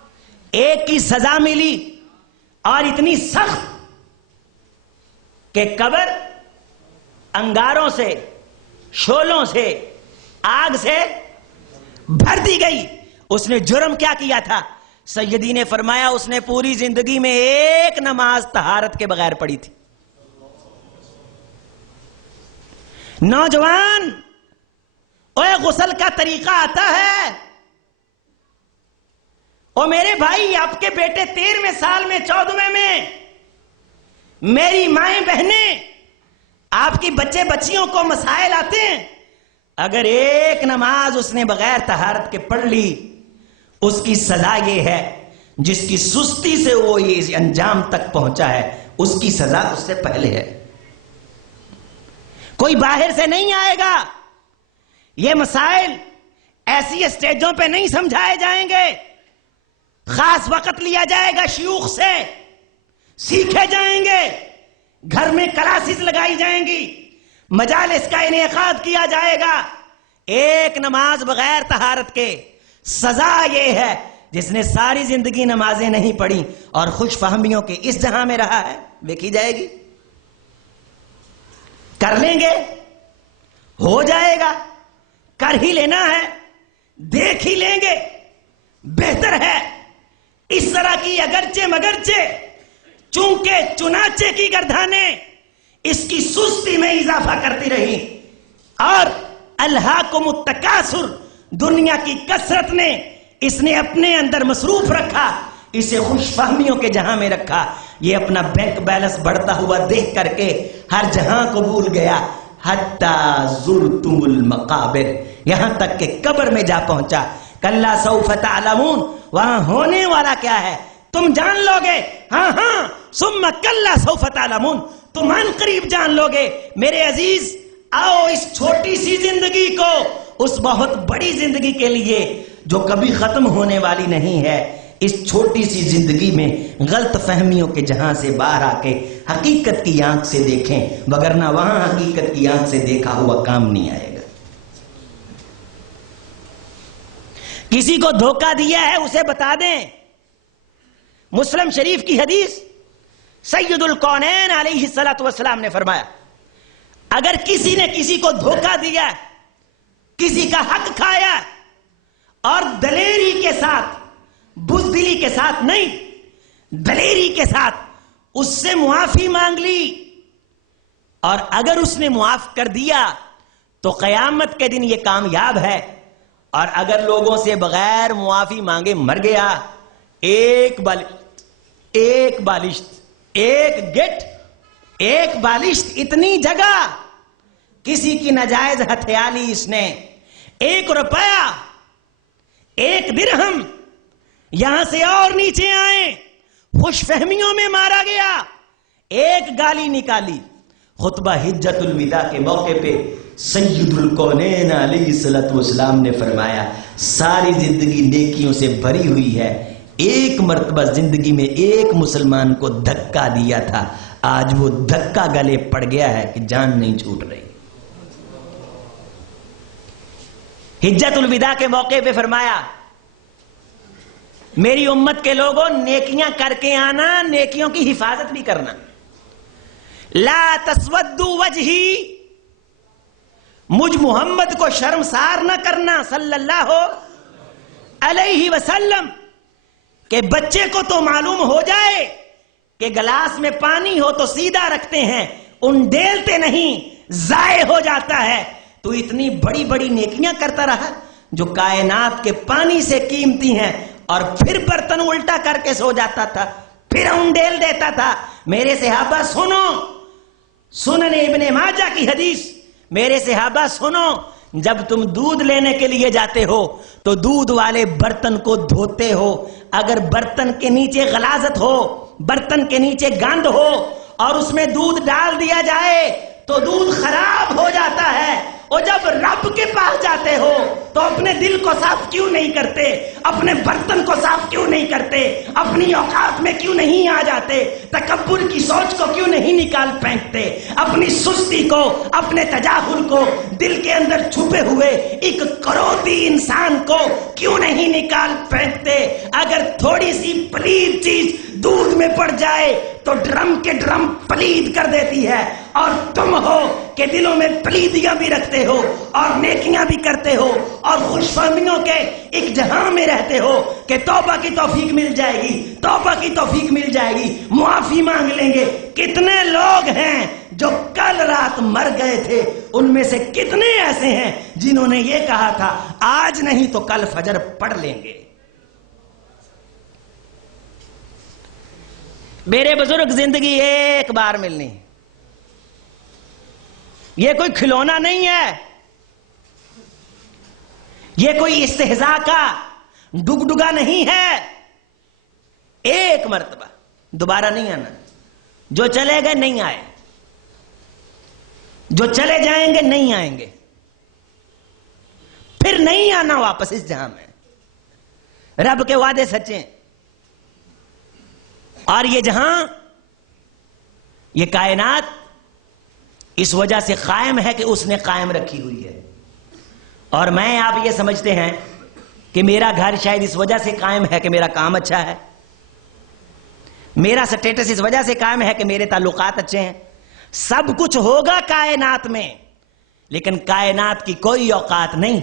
1 کی سزا ملی، اور اتنی سخت کہ قبر انگاروں سے، شولوں سے، آگ سے بھر دی گئی. اس نے جرم کیا کیا تھا؟ سیدی نے فرمایا اس نے پوری زندگی میں 1 نماز طہارت کے بغیر پڑھی تھی. نوجوان، اوے غسل کا طریقہ آتا ہے. او میرے بھائی، آپ کے بیٹے 13ویں سال میں، 14ویں میں، میری مائیں بہنیں، آپ کی بچے بچیوں کو مسائل آتے ہیں. اگر 1 نماز اس نے بغیر طہارت کے پڑھ لی، اس کی سزا یہ ہے، جس کی سستی سے وہ یہ انجام تک پہنچا ہے، اس کی سزا اس سے پہلے ہے. کوئی باہر سے نہیں آئے گا. یہ مسائل ایسی اسٹیجوں پہ نہیں سمجھائے جائیں گے. خاص وقت لیا جائے گا، شیوخ سے سیکھے جائیں گے، گھر میں کلاسز لگائی جائیں گی، مجالس کا انعقاد کیا جائے گا. 1 نماز بغیر طہارت کے سزا یہ ہے، جس نے ساری زندگی نمازیں نہیں پڑھی اور خوش فہمیوں کے اس جہاں میں رہا ہے. دیکھی جائے گی. کر لیں گے، ہو جائے گا. کر ہی لینا ہے، دیکھ ہی لیں گے. بہتر ہے اس طرح کی اگرچہ مگرچہ، چونکہ چنانچہ کی گردانیں اس کی سستی میں اضافہ کرتی رہی. اور الہاکم التکاثر، دنیا کی کثرت نے اس نے اپنے اندر مصروف رکھا، اسے خوش فہمیوں کے جہاں میں رکھا. یہ اپنا بینک بیلنس بڑھتا ہوا دیکھ کر کے ہر جہاں کو بھول گیا. حتی زرتم المقابر، یہاں تک کہ قبر میں جا پہنچا. کلا سوف تعلمون، وہاں ہونے والا کیا ہے تم جان لو گے. ہاں ہاں، ثم کلا سوف تعلمون، تم ان قریب جان لو گے. میرے عزیز، آؤ اس چھوٹی سی زندگی کو اس بہت بڑی زندگی کے لیے جو کبھی ختم ہونے والی نہیں ہے، اس چھوٹی سی زندگی میں غلط فہمیوں کے جہاں سے باہر آ کے حقیقت کی آنکھ سے دیکھیں، وگرنہ وہاں حقیقت کی آنکھ سے دیکھا ہوا کام نہیں آئے گا. کسی کو دھوکہ دیا ہے اسے بتا دیں. مسلم شریف کی حدیث، سید الکونین علیہ السلام نے فرمایا، اگر کسی نے کسی کو دھوکہ دیا، کسی کا حق کھایا اور دلیری کے ساتھ، بزدلی کے ساتھ نہیں، دلیری کے ساتھ اس سے معافی مانگ لی، اور اگر اس نے معاف کر دیا تو قیامت کے دن یہ کامیاب ہے. اور اگر لوگوں سے بغیر معافی مانگے مر گیا، ایک بالشت، ایک گٹ، ایک بالشت، اتنی جگہ کسی کی ناجائز ہتھیالی اس نے، 1 روپیہ، 1 درہم، یہاں سے اور نیچے آئے، خوش فہمیوں میں مارا گیا، 1 گالی نکالی. خطبہ حجت الوداع کے موقع پہ سید الکونین علیہ السلام نے فرمایا، ساری زندگی نیکیوں سے بھری ہوئی ہے، 1 مرتبہ زندگی میں 1 مسلمان کو دھکا دیا تھا، آج وہ دھکا گلے پڑ گیا ہے کہ جان نہیں چھوٹ رہی. حجت الوداع کے موقع پہ فرمایا، میری امت کے لوگوں، نیکیاں کر کے آنا، نیکیوں کی حفاظت بھی کرنا. لا تسودوا وجہی، مجھ محمد کو شرمسار نہ کرنا صلی اللہ علیہ وسلم، کہ بچے کو تو معلوم ہو جائے کہ گلاس میں پانی ہو تو سیدھا رکھتے ہیں، انڈیلتے نہیں، ضائع ہو جاتا ہے. تو اتنی بڑی بڑی نیکیاں کرتا رہا جو کائنات کے پانی سے قیمتی ہیں، اور پھر برتن الٹا کر کے سو جاتا تھا، پھر انڈیل دیتا تھا. میرے صحابہ سنو، سنن ابن ماجہ کی حدیث، میرے صحابہ سنو، جب تم دودھ لینے کے لیے جاتے ہو تو دودھ والے برتن کو دھوتے ہو. اگر برتن کے نیچے غلاظت ہو، برتن کے نیچے گند ہو اور اس میں دودھ ڈال دیا جائے تو دودھ خراب ہو جاتا ہے. اور جب رب کے پاس جاتے ہو تو اپنے دل کو صاف کیوں نہیں کرتے؟ اپنے برتن کو صاف کیوں نہیں کرتے؟ اپنی اوقات میں کیوں نہیں آ جاتے؟ تکبر کی سوچ کو کیوں نہیں نکال پھینکتے؟ اپنی سستی کو، اپنے تجاہل کو، دل کے اندر چھپے ہوئے ایک کروڑی انسان کو کیوں نہیں نکال پھینکتے؟ اگر تھوڑی سی پلید چیز دودھ میں پڑ جائے تو ڈرم کے ڈرم پلید کر دیتی ہے. اور تم ہو کہ دلوں میں پلیدیاں بھی رکھتے ہو اور نیکیاں بھی کرتے ہو اور خوش فہمیوں کے ایک جہاں میں رہتے ہو کہ توبہ کی توفیق مل جائے گی، توبہ کی توفیق مل جائے گی، معافی مانگ لیں گے. کتنے لوگ ہیں جو کل رات مر گئے تھے، ان میں سے کتنے ایسے ہیں جنہوں نے یہ کہا تھا آج نہیں تو کل فجر پڑھ لیں گے. میرے بزرگ، زندگی ایک بار ملنی، یہ کوئی کھلونا نہیں ہے، یہ کوئی استہزاء کا ڈگڈگا نہیں ہے. 1 مرتبہ، دوبارہ نہیں آنا. جو چلے گئے نہیں آئے، جو چلے جائیں گے نہیں آئیں گے، پھر نہیں آنا واپس اس جہاں میں. رب کے وعدے سچے ہیں. اور یہ جہاں، یہ کائنات اس وجہ سے قائم ہے کہ اس نے قائم رکھی ہوئی ہے. اور میں، آپ یہ سمجھتے ہیں کہ میرا گھر شاید اس وجہ سے قائم ہے کہ میرا کام اچھا ہے، میرا سٹیٹس اس وجہ سے قائم ہے کہ میرے تعلقات اچھے ہیں. سب کچھ ہوگا کائنات میں، لیکن کائنات کی کوئی اوقات نہیں.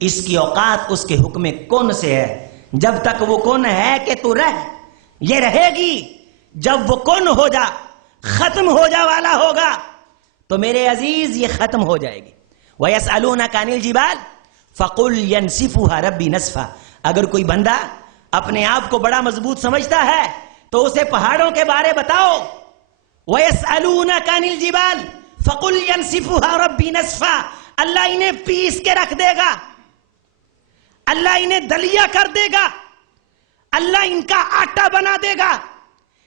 اس کی اوقات اس کے حکم کن سے ہے. جب تک وہ کن ہے کہ تو رہ، یہ رہے گی. جب وہ کن ہو جا، ختم ہو جا والا ہوگا تو میرے عزیز یہ ختم ہو جائے گی. وَيَسْأَلُونَكَ عَنِ الْجِبَالِ فَقُلْ يَنْسِفُهَا رَبِّي نَسْفًا. اگر کوئی بندہ اپنے آپ کو بڑا مضبوط سمجھتا ہے تو اسے پہاڑوں کے بارے بتاؤ. وَيَسْأَلُونَكَ عَنِ الْجِبَالِ فَقُلْ يَنْسِفُهَا رَبِّي نَسْفًا. اللہ انہیں پیس کے رکھ دے گا, اللہ انہیں دلیا کر دے گا, اللہ ان کا آٹا بنا دے گا.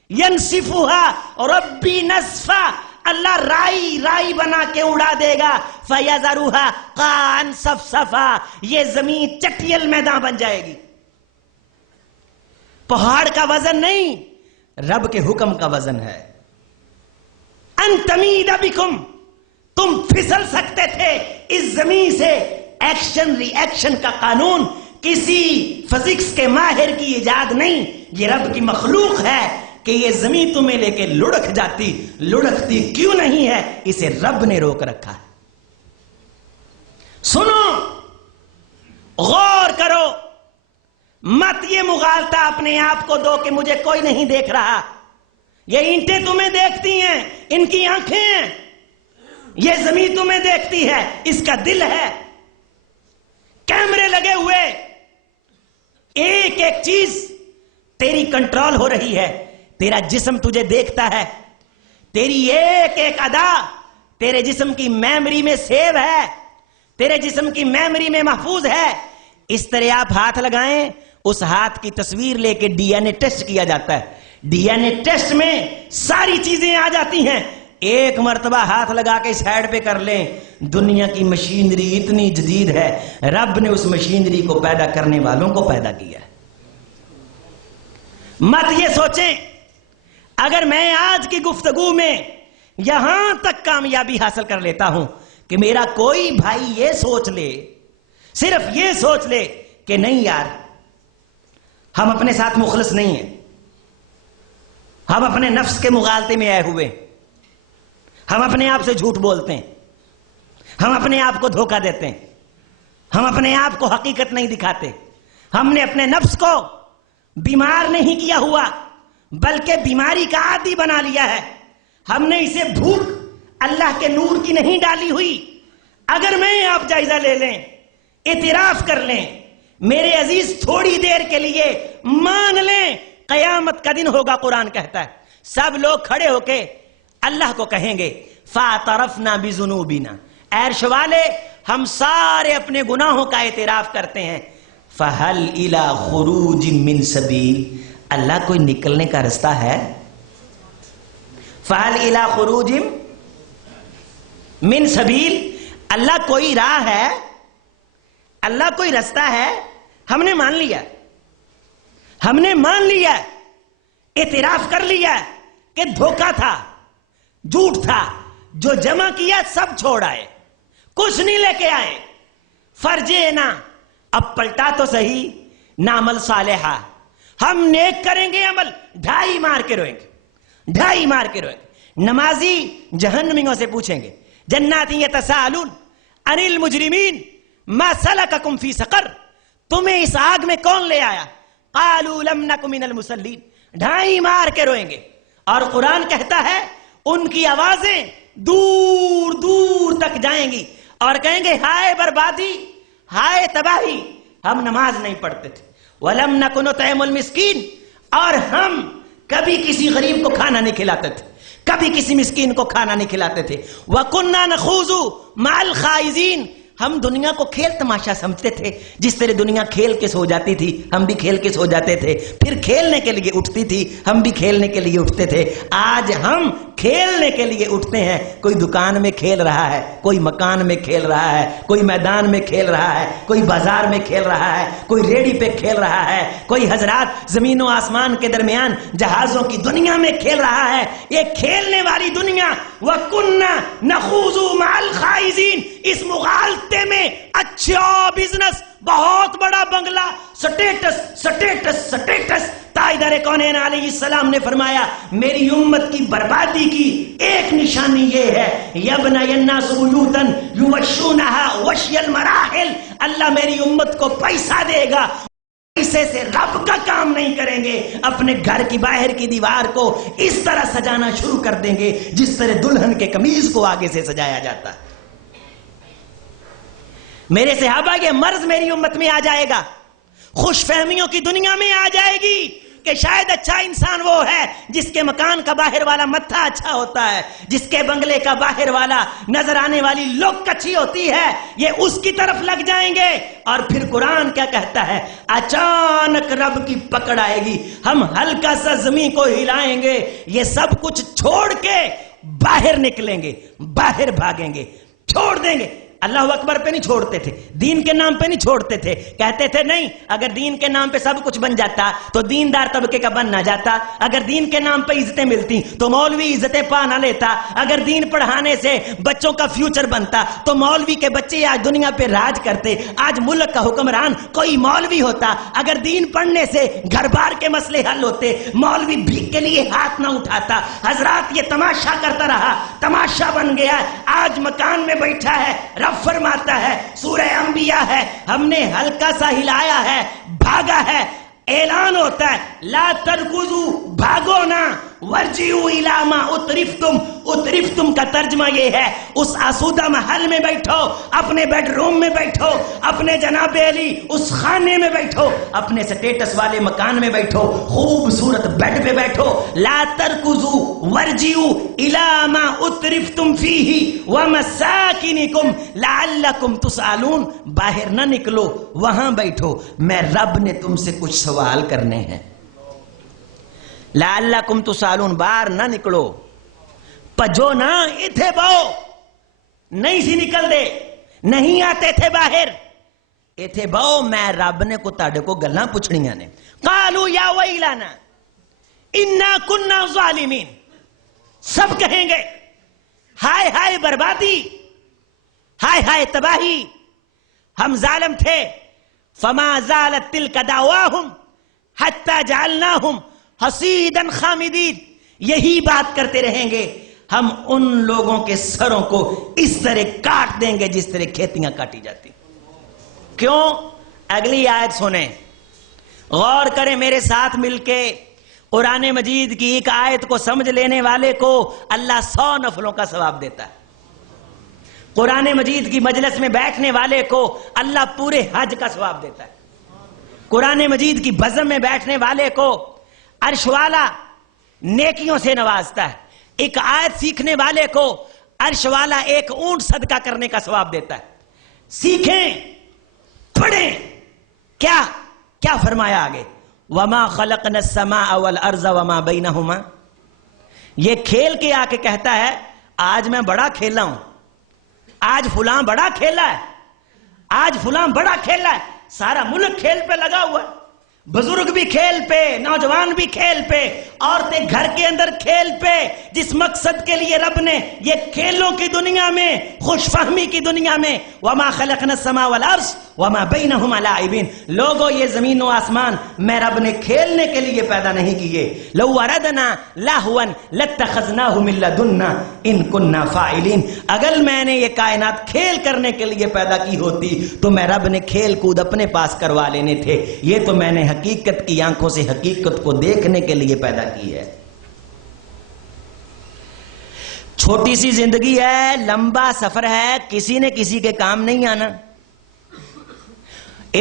يَنْسِفُهَا رَبِّي نَسْفًا. اللہ رائی رائی بنا کے اڑا دے گا. فَيَذَرُهَا قَاعًا صَفْصَفًا. یہ زمین چٹیل میدان بن جائے گی. پہاڑ کا وزن نہیں, رب کے حکم کا وزن ہے. ان تمید بکم, تم پھسل سکتے تھے اس زمین سے. ایکشن ری ایکشن کا قانون کسی فزکس کے ماہر کی ایجاد نہیں, یہ رب کی مخلوق ہے کہ یہ زمین تمہیں لے کے لڑک جاتی. لڑکتی کیوں نہیں ہے, اسے رب نے روک رکھا ہے. سنو, غور کرو, مت یہ مغالطہ اپنے آپ کو دو کہ مجھے کوئی نہیں دیکھ رہا. یہ اینٹیں تمہیں دیکھتی ہیں, ان کی آنکھیں ہیں. یہ زمین تمہیں دیکھتی ہے, اس کا دل ہے. کیمرے لگے ہوئے, ایک ایک چیز تیری کنٹرول ہو رہی ہے. تیرا جسم تجھے دیکھتا ہے, تیری ایک ایک ادا تیرے جسم کی میموری میں سیو ہے, تیرے جسم کی میموری میں محفوظ ہے. اس طرح آپ ہاتھ لگائیں, اس ہاتھ کی تصویر لے کے ڈی این اے ٹیسٹ کیا جاتا ہے. ڈی این اے ٹیسٹ میں ساری چیزیں آ جاتی ہیں. ایک مرتبہ ہاتھ لگا کے سائڈ پہ کر لیں. دنیا کی مشینری اتنی جدید ہے, رب نے اس مشینری کو پیدا کرنے والوں کو پیدا کیا ہے. مت یہ سوچیں اگر میں آج کی گفتگو میں یہاں تک کامیابی حاصل کر لیتا ہوں کہ میرا کوئی بھائی یہ سوچ لے, صرف یہ سوچ لے کہ نہیں یار ہم اپنے ساتھ مخلص نہیں ہیں, ہم اپنے نفس کے مغالطے میں آئے ہوئے, ہم اپنے آپ سے جھوٹ بولتے ہیں, ہم اپنے آپ کو دھوکہ دیتے ہیں, ہم اپنے آپ کو حقیقت نہیں دکھاتے. ہم نے اپنے نفس کو بیمار نہیں کیا ہوا بلکہ بیماری کا عادی بنا لیا ہے. ہم نے اسے بھوک اللہ کے نور کی نہیں ڈالی ہوئی. اگر میں آپ جائزہ لے لیں, اعتراف کر لیں, میرے عزیز تھوڑی دیر کے لیے مان لیں, قیامت کا دن ہوگا. قرآن کہتا ہے سب لوگ کھڑے ہو کے اللہ کو کہیں گے فَاعْتَرَفْنَا بِذُنُوبِنَا, عرش والے ہم سارے اپنے گناہوں کا اعتراف کرتے ہیں. فَهَلْ إِلَى خُرُوجٍ مِّن سَبِيلٍ, اللہ کوئی نکلنے کا رستہ ہے؟ فَهَلْ إِلَى خُرُوجٍ مِّن سَبِيلٍ, اللہ کوئی راہ ہے, اللہ کوئی رستہ ہے. ہم نے مان لیا, ہم نے مان لیا, اعتراف کر لیا کہ دھوکہ تھا, جھوٹ تھا, جو جمع کیا سب چھوڑ آئے, کچھ نہیں لے کے آئے. فرجینا, اب پلٹا تو صحیح, نعمل صالحہ, ہم نیک کریں گے عمل, ڈھائی مار کے روئیں گے, ڈھائی مار کے روئیں گے. نمازی جہنمیوں سے پوچھیں گے جنات یتساءلون عن المجرمین ما سلککم فی سقر, تمہیں اس آگ میں کون لے آیا؟ قالوا لم نک من المصلین, ڈھائی مار کے روئیں گے. اور قرآن کہتا ہے ان کی آوازیں دور دور تک جائیں گی اور کہیں گے ہائے بربادی, ہائے تباہی, ہم نماز نہیں پڑھتے تھے. وَلَمْ نَكُ نُطْعِمُ الْمِسْكِينَ, اور ہم کبھی کسی غریب کو کھانا نہیں کھلاتے تھے, کبھی کسی مسکین کو کھانا نہیں کھلاتے تھے. وَكُنَّا نَخُوضُ مَعَ الْخَائِضِينَ, ہم دنیا کو کھیل تماشا سمجھتے تھے. جس طرح دنیا کھیل کے سو جاتی تھی ہم بھی کھیل کے سو جاتے تھے, پھر کھیلنے کے لیے اٹھتی تھی ہم بھی کھیلنے کے لیے اٹھتے تھے. آج ہم کھیلنے کے لیے اٹھتے ہیں. کوئی دکان میں کھیل رہا ہے, کوئی مکان میں کھیل رہا ہے, کوئی میدان میں کھیل رہا ہے, کوئی بازار میں کھیل رہا ہے, کوئی ریڑھی پہ کھیل رہا ہے, کوئی حضرات زمین و آسمان کے درمیان جہازوں کی دنیا میں کھیل رہا ہے. یہ کھیلنے والی دنیا, وَكُنَّا نَخُوضُ مَعَ الْخَائِضِينَ, اس مغالطے میں اچھا بزنس, بہت بڑا بنگلہ, سٹیٹس سٹیٹس سٹیٹس. تاجدار کونین علیہ السلام نے فرمایا میری امت کی بربادی کی ایک نشانی یہ ہے, یبنی الناس بیوتا یوشونها وشی المراحل, اللہ میری امت کو پیسہ دے گا, پیسے سے رب کا کام نہیں کریں گے. اپنے گھر کی باہر کی دیوار کو اس طرح سجانا شروع کر دیں گے جس طرح دلہن کے قمیض کو آگے سے سجایا جاتا ہے. میرے صحابہ یہ مرض میری امت میں آ جائے گا. خوش فہمیوں کی دنیا میں آ جائے گی کہ شاید اچھا انسان وہ ہے جس کے مکان کا باہر والا متھا اچھا ہوتا ہے، جس کے بنگلے کا باہر والا نظر آنے والی لک اچھی ہوتی ہے، یہ اس کی طرف لگ جائیں گے۔ اور پھر قرآن کیا کہتا ہے؟ اچانک رب کی پکڑ آئے گی، ہم ہلکا سا زمین کو ہلائیں گے، یہ سب کچھ چھوڑ کے باہر نکلیں گے، باہر بھاگیں گے، چھوڑ دیں گے۔ اللہ اکبر پہ نہیں چھوڑتے تھے، دین کے نام پہ نہیں چھوڑتے تھے، کہتے تھے نہیں اگر دین کے نام پہ سب کچھ بن جاتا تو دیندار طبقے کا بن نہ جاتا، اگر دین کے نام پہ عزتیں ملتی تو مولوی عزتیں پا نہ لیتا، اگر دین پڑھانے سے بچوں کا فیوچر بنتا تو مولوی کے بچے آج دنیا پہ راج کرتے، آج ملک کا حکمران کوئی مولوی ہوتا، اگر دین پڑھنے سے گھر بار کے مسئلے حل ہوتے، مولوی بھیک کے لیے ہاتھ نہ اٹھاتا۔ حضرات یہ تماشا کرتا رہا، تماشا بن گیا، آج مکان میں بیٹھا ہے، رب فرماتا ہے، سورہ انبیاء ہے، ہم نے ہلکا سا ہلایا ہے، بھاگا ہے، اعلان ہوتا ہے لا ترکضوا، بھاگو نہ، ورجعوا الی ما اترفتم، اترفتم کا ترجمہ یہ ہے اس آسودہ محل میں بیٹھو، اپنے بیڈ روم میں بیٹھو، اپنے جناب علی اس خانے میں بیٹھو، اپنے سٹیٹس والے مکان میں بیٹھو، خوبصورت بیڈ پہ بیٹھو، لا ترکضوا ورجعوا الی ما اترفتم فیہ ومساکنکم لعلکم تسألون، باہر نہ نکلو، وہاں بیٹھو، میں رب نے تم سے کچھ سوال کرنے ہیں۔ لعلکم تسألون، باہر نہ نکلو، پجو نہ، اتھے باؤ، نہیں سی نکل دے، نہیں آتے تھے باہر، اتھے باؤ، میں رب نے کو تاڑے کو گلاں پوچھنیاں نے۔ قالوا یا ویلانا انا کننا ظالمین، سب کہیں گے ہائے ہائے بربادی، ہائے ہائے تباہی، ہم ظالم تھے۔ فما زالت تلک دعواہم حتی جعلناہم حصیدا خامدین، یہی بات کرتے رہیں گے، ہم ان لوگوں کے سروں کو اس طرح کاٹ دیں گے جس طرح کھیتیاں کاٹی جاتی۔ کیوں؟ اگلی آیت سنیں، غور کریں میرے ساتھ مل کے، قرآن مجید کی ایک آیت کو سمجھ لینے والے کو اللہ 100 نفلوں کا ثواب دیتا ہے، قرآن مجید کی مجلس میں بیٹھنے والے کو اللہ پورے حج کا ثواب دیتا ہے، قرآن مجید کی بزم میں بیٹھنے والے کو عرش والا نیکیوں سے نوازتا ہے، ایک آیت سیکھنے والے کو عرش والا ایک اونٹ صدقہ کرنے کا ثواب دیتا ہے۔ سیکھیں، پڑھیں، کیا فرمایا آگے؟ وَمَا خَلَقْنَا السَّمَاءَ وَالْأَرْضَ وَمَا بَيْنَهُمَا، یہ کھیل کے آ کے کہتا ہے آج میں بڑا کھیلا ہوں، آج فلاں بڑا کھیلا ہے، آج فلاں بڑا کھیلا ہے، سارا ملک کھیل پہ لگا ہوا ہے، بزرگ بھی کھیل پہ، نوجوان بھی کھیل پہ، عورتیں گھر کے اندر کھیل پہ، جس مقصد کے لیے رب نے یہ کھیلوں کی دنیا میں، خوش فہمی کی دنیا میں، وما خلقنا السماء والارض وما بینہما لاعبین، لوگو یہ زمین و آسمان میں رب نے کھیلنے کے لیے پیدا نہیں کیے، لو اردنا لہوا لاتخذناہ من لدنا ان کننا فاعلین، اگر میں نے یہ کائنات کھیل کرنے کے لیے پیدا کی ہوتی تو میں رب نے کھیل کود اپنے پاس کروا لینے تھے، یہ تو میں نے حقیقت کی آنکھوں سے حقیقت کو دیکھنے کے لیے پیدا کی ہے۔ چھوٹی سی زندگی ہے، لمبا سفر ہے، کسی نے کسی کے کام نہیں آنا،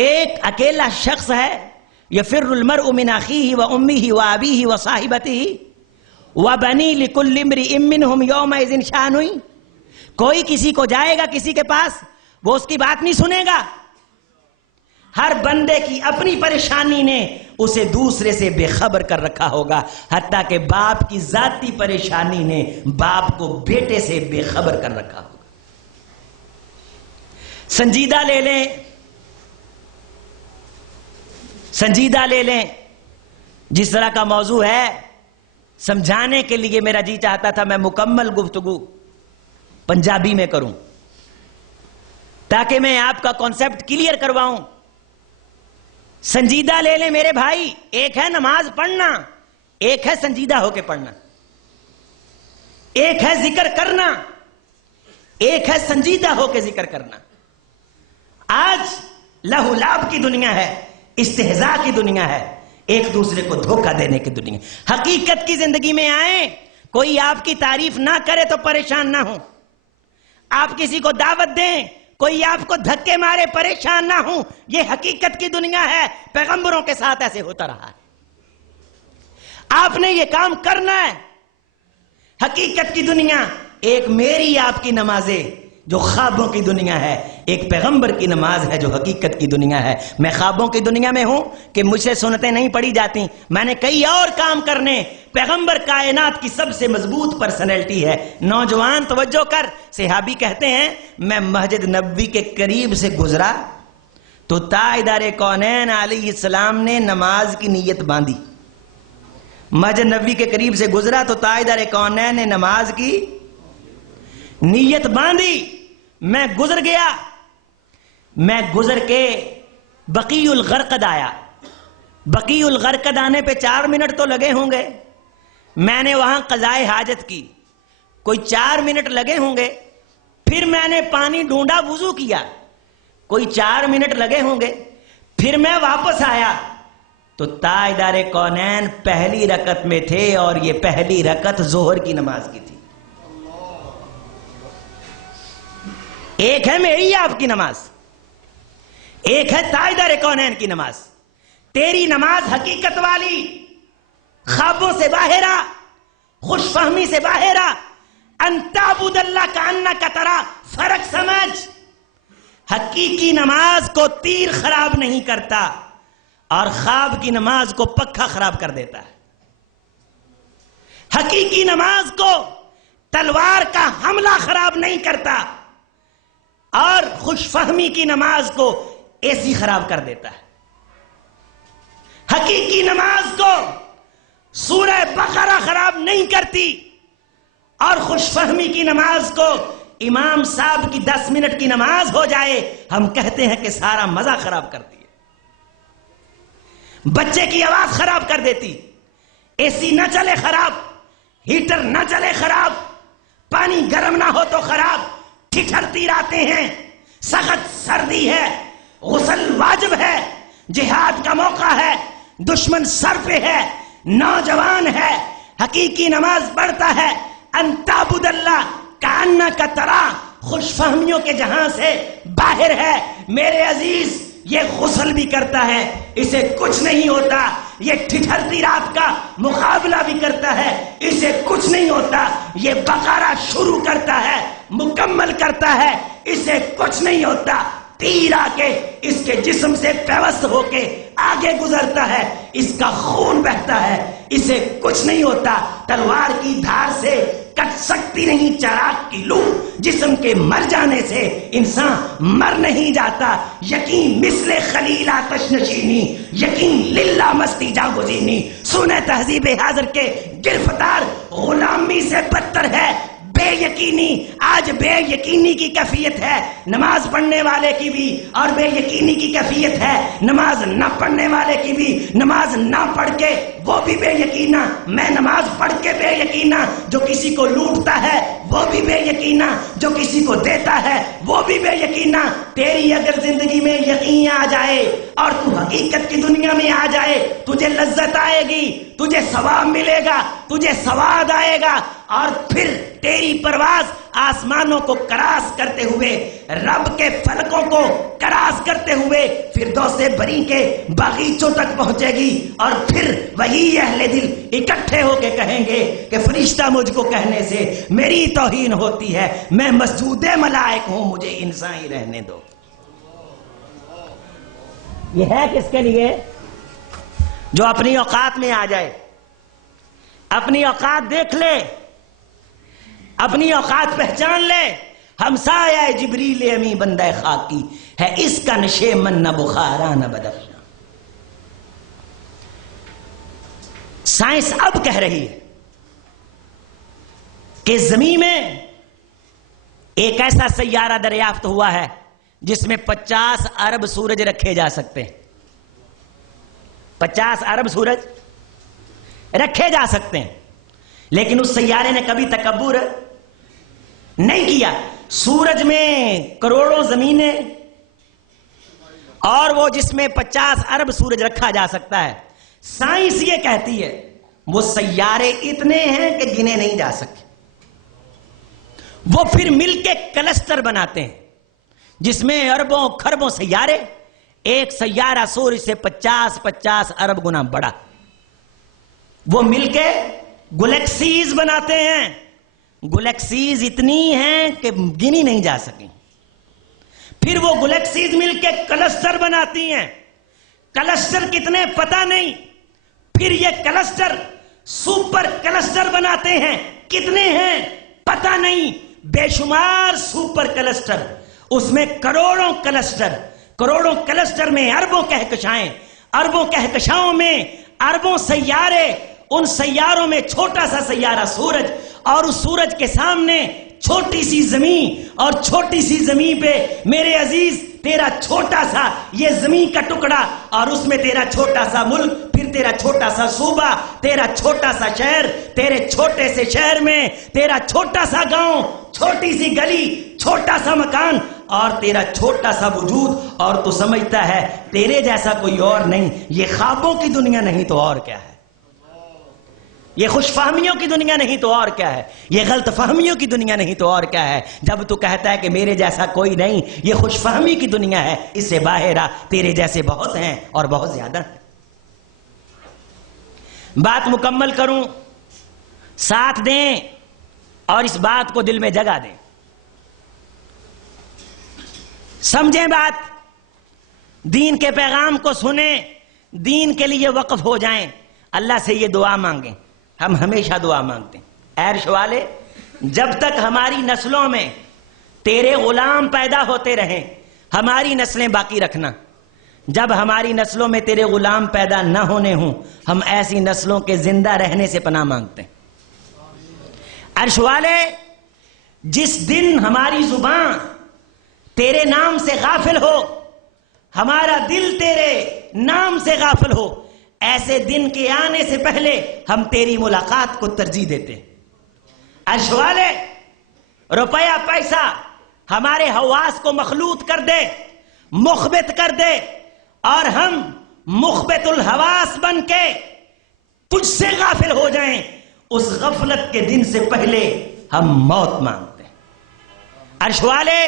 ایک اکیلا شخص ہے، یفر المرء من اخیہ و امہ و ابیہ و صاحبتہ و بنی لکل امرئ منہم یومئذ شأن، کوئی کسی کو جائے گا کسی کے پاس، وہ اس کی بات نہیں سنے گا، ہر بندے کی اپنی پریشانی نے اسے دوسرے سے بے خبر کر رکھا ہوگا، حتیٰ کہ باپ کی ذاتی پریشانی نے باپ کو بیٹے سے بے خبر کر رکھا ہوگا۔ سنجیدہ لے لیں، سنجیدہ لے لیں، جس طرح کا موضوع ہے سمجھانے کے لیے میرا جی چاہتا تھا میں مکمل گفتگو پنجابی میں کروں تاکہ میں آپ کا کانسیپٹ کلیئر کرواؤں۔ سنجیدہ لے لیں میرے بھائی، ایک ہے نماز پڑھنا، ایک ہے سنجیدہ ہو کے پڑھنا، ایک ہے ذکر کرنا، ایک ہے سنجیدہ ہو کے ذکر کرنا۔ آج لہو لعب کی دنیا ہے، استہزاء کی دنیا ہے، ایک دوسرے کو دھوکہ دینے کی دنیا۔ حقیقت کی زندگی میں آئیں، کوئی آپ کی تعریف نہ کرے تو پریشان نہ ہوں، آپ کسی کو دعوت دیں کوئی آپ کو دھکے مارے پریشان نہ ہوں. یہ حقیقت کی دنیا ہے. پیغمبروں کے ساتھ ایسے ہوتا رہا ہے. آپ نے یہ کام کرنا ہے. حقیقت کی دنیا ایک میری آپ کی نمازیں جو خوابوں کی دنیا ہے, ایک پیغمبر کی نماز ہے جو حقیقت کی دنیا ہے. میں خوابوں کی دنیا میں ہوں کہ مجھ سے سنتیں نہیں پڑھی جاتی, میں نے کئی اور کام کرنے. پیغمبر کائنات کی سب سے مضبوط پرسنالٹی ہے. نوجوان توجہ کر, صحابی کہتے ہیں میں مسجد نبوی کے قریب سے گزرا تو تاجدار کونین علیہ السلام نے نماز کی نیت باندھی. مسجد نبوی کے قریب سے گزرا تو تاجدار کونین نے نماز کی نیت باندھی. میں گزر گیا, میں گزر کے بقیع الغرقد آیا. بقیع الغرقد آنے پہ 4 منٹ تو لگے ہوں گے. میں نے وہاں قضائے حاجت کی, کوئی 4 منٹ لگے ہوں گے. پھر میں نے پانی ڈھونڈا, وضو کیا, کوئی 4 منٹ لگے ہوں گے. پھر میں واپس آیا تو تاجدار کونین پہلی رکعت میں تھے اور یہ پہلی رکعت ظہر کی نماز کی تھی. ایک ہے میری آپ کی نماز, ایک ہے تاجدار کونین کی نماز. تیری نماز حقیقت والی, خوابوں سے باہر آ, خوش فہمی سے باہر آ. ان تعبد اللہ کانک ترا, فرق سمجھ. حقیقی نماز کو تیر خراب نہیں کرتا اور خواب کی نماز کو پکا خراب کر دیتا ہے. حقیقی نماز کو تلوار کا حملہ خراب نہیں کرتا اور خوش فہمی کی نماز کو اے سی خراب کر دیتا ہے. حقیقی نماز کو سورہ بقرہ خراب نہیں کرتی اور خوش فہمی کی نماز کو امام صاحب کی 10 منٹ کی نماز ہو جائے ہم کہتے ہیں کہ سارا مزہ خراب کرتی ہے. بچے کی آواز خراب کر دیتی, اے سی نہ چلے خراب, ہیٹر نہ چلے خراب, پانی گرم نہ ہو تو خراب. ٹھٹھرتی راتیں ہیں, سخت سردی ہے, غسل واجب ہے, جہاد کا موقع ہے, دشمن سر پہ ہے, نوجوان ہے, حقیقی نماز پڑھتا ہے. ان تعبد اللہ کانک ترا, خوش فہمیوں کے جہاں سے باہر ہے. میرے عزیز یہ غسل بھی کرتا ہے, اسے کچھ نہیں ہوتا. یہ ٹھٹھرتی رات کا مقابلہ بھی کرتا ہے, اسے کچھ نہیں ہوتا. یہ بقرہ شروع کرتا ہے, مکمل کرتا ہے, اسے کچھ نہیں ہوتا. تیر آ کے اس کے جسم سے پیوست ہو کے آگے گزرتا ہے, اس کا خون بہتا ہے, اسے کچھ نہیں ہوتا. تلوار کی دھار سے کٹ سکتی نہیں چراغ کی لو, جسم کے مر جانے سے انسان مر نہیں جاتا. یقین مثل خلیل آتش نشینی, یقین للہ مستی جا گزینی. سنہ تہذیب حاضر کے گرفتار غلامی سے بدتر ہے بے یقینی. آج بے یقینی کی کیفیت ہے نماز پڑھنے والے کی بھی, اور بے یقینی کی کیفیت ہے نماز نہ پڑھنے والے کی بھی. نماز نہ پڑھ کے وہ بھی بے یقینا, میں نماز پڑھ کے بے یقینا. جو کسی کو لوٹتا ہے وہ بھی بے یقینا, جو کسی کو دیتا ہے وہ بھی بے یقینا. تیری اگر زندگی میں یقین آ جائے اور تو حقیقت کی دنیا میں آ جائے, تجھے لذت آئے گی, تجھے ثواب ملے گا, تجھے سواد آئے گا, اور پھر تیری پرواز آسمانوں کو کراس کرتے ہوئے, رب کے فلکوں کو کراس کرتے ہوئے فردوس بری کے باغیچوں تک پہنچے گی. اور پھر وہی اہل دل اکٹھے ہو کے کہیں گے کہ فرشتہ مجھ کو کہنے سے میری توہین ہوتی ہے, میں مسجود ملائک ہوں, مجھے انسان ہی رہنے دو. یہ ہے کس کے لیے؟ جو اپنی اوقات میں آ جائے, اپنی اوقات دیکھ لے, اپنی اوقات پہچان لے. ہمسایہ جبریل امی بندہ خاکی ہے, اس کا نشے من نہ بخارا نہ بدخشاں. سائنس اب کہہ رہی ہے کہ زمین میں ایک ایسا سیارہ دریافت ہوا ہے جس میں 50 ارب سورج رکھے جا سکتے ہیں. 50 ارب سورج رکھے جا سکتے ہیں, لیکن اس سیارے نے کبھی تکبر نہیں کیا. سورج میں کروڑوں زمینیں اور وہ جس میں 50 ارب سورج رکھا جا سکتا ہے. سائنس یہ کہتی ہے وہ سیارے اتنے ہیں کہ گنے نہیں جا سکتے. وہ پھر مل کے کلسٹر بناتے ہیں, جس میں اربوں خربوں سیارے، ایک سیارہ سورج سے 50 ارب گنا بڑا، وہ مل کے گلیکسیز بناتے ہیں. گلیکسیز اتنی ہیں کہ گنی نہیں جا سکیں. پھر وہ گلیکسیز مل کے کلسٹر بناتی ہیں. کلسٹر کتنے پتہ نہیں. پھر یہ کلسٹر سپر کلسٹر بناتے ہیں. کتنے ہیں پتہ نہیں. بے شمار سپر کلسٹر، اس میں کروڑوں کلسٹر، کروڑوں کلسٹر میں اربوں کہکشائیں، اربوں کہکشاؤں میں اربوں سیارے، ان سیاروں میں چھوٹا سا سیارہ سورج، اور اس سورج کے سامنے چھوٹی سی زمین، اور چھوٹی سی زمین پہ میرے عزیز تیرا چھوٹا سا یہ زمین کا ٹکڑا، اور اس میں تیرا چھوٹا سا ملک، پھر تیرا چھوٹا سا صوبہ، تیرا چھوٹا سا شہر، تیرے چھوٹے سے شہر میں تیرا چھوٹا سا گاؤں، چھوٹی سی گلی، چھوٹا سا مکان، اور تیرا چھوٹا سا وجود، اور تو سمجھتا ہے تیرے جیسا کوئی اور نہیں. یہ خوابوں کی دنیا نہیں تو اور کیا ہے. یہ خوش فہمیوں کی دنیا نہیں تو اور کیا ہے. یہ غلط فہمیوں کی دنیا نہیں تو اور کیا ہے. جب تو کہتا ہے کہ میرے جیسا کوئی نہیں، یہ خوش فہمی کی دنیا ہے. اس سے باہر آ، تیرے جیسے بہت ہیں اور بہت زیادہ ہیں. بات مکمل کروں، ساتھ دیں اور اس بات کو دل میں جگہ دیں. سمجھیں بات، دین کے پیغام کو سنیں، دین کے لیے وقف ہو جائیں. اللہ سے یہ دعا مانگیں. ہم ہمیشہ دعا مانگتے ہیں، اے عرش والے جب تک ہماری نسلوں میں تیرے غلام پیدا ہوتے رہیں، ہماری نسلیں باقی رکھنا. جب ہماری نسلوں میں تیرے غلام پیدا نہ ہونے ہوں، ہم ایسی نسلوں کے زندہ رہنے سے پناہ مانگتے ہیں. عرش والے جس دن ہماری زبان تیرے نام سے غافل ہو، ہمارا دل تیرے نام سے غافل ہو، ایسے دن کے آنے سے پہلے ہم تیری ملاقات کو ترجیح دیتے ہیں. عرش والے روپیہ پیسہ ہمارے حواس کو مخلوط کر دے، مخبت کر دے، اور ہم مخبت الحواس بن کے تجھ سے غافل ہو جائیں، اس غفلت کے دن سے پہلے ہم موت مانگتے ہیں. عرش والے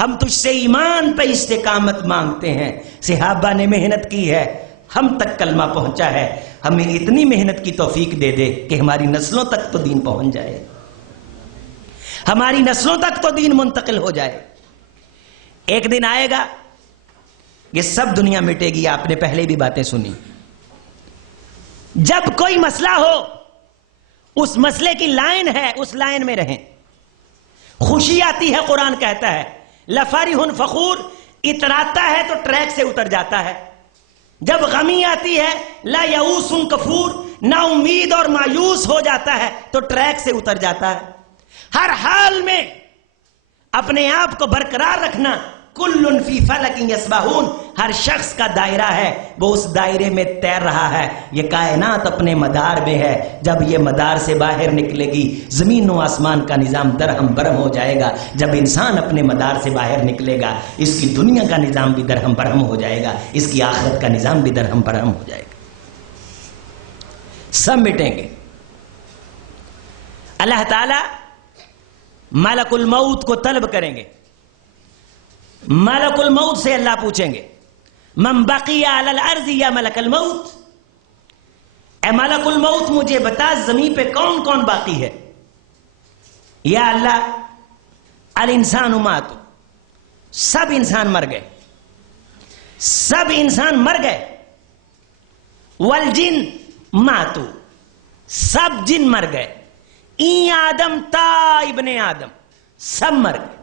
ہم تجھ سے ایمان پہ استقامت مانگتے ہیں. صحابہ نے محنت کی ہے، ہم تک کلمہ پہنچا ہے. ہمیں اتنی محنت کی توفیق دے دے کہ ہماری نسلوں تک تو دین پہنچ جائے، ہماری نسلوں تک تو دین منتقل ہو جائے. ایک دن آئے گا یہ سب دنیا مٹے گی. آپ نے پہلے بھی باتیں سنی. جب کوئی مسئلہ ہو، اس مسئلے کی لائن ہے، اس لائن میں رہیں. خوشی آتی ہے، قرآن کہتا ہے لفرح فخور، اتراتا ہے تو ٹریک سے اتر جاتا ہے. جب غمی آتی ہے لا یئوس کفور، نا امید اور مایوس ہو جاتا ہے تو ٹریک سے اتر جاتا ہے. ہر حال میں اپنے آپ کو برقرار رکھنا. کل فی فلک یسبحون، ہر شخص کا دائرہ ہے، وہ اس دائرے میں تیر رہا ہے. یہ کائنات اپنے مدار میں ہے. جب یہ مدار سے باہر نکلے گی، زمین و آسمان کا نظام درہم برہم ہو جائے گا. جب انسان اپنے مدار سے باہر نکلے گا، اس کی دنیا کا نظام بھی درہم برہم ہو جائے گا، اس کی آخرت کا نظام بھی درہم برہم ہو جائے گا. سب مٹیں گے. اللہ تعالی ملک الموت کو طلب کریں گے. ملک الموت سے اللہ پوچھیں گے من بقی علی الارض یا ملک الموت، اے ملک الموت مجھے بتا زمین پہ کون کون باقی ہے. یا اللہ الانسان مات، سب انسان مر گئے، سب انسان مر گئے. والجن ماتو، سب جن مر گئے. این آدم تا ابن آدم، سب مر گئے،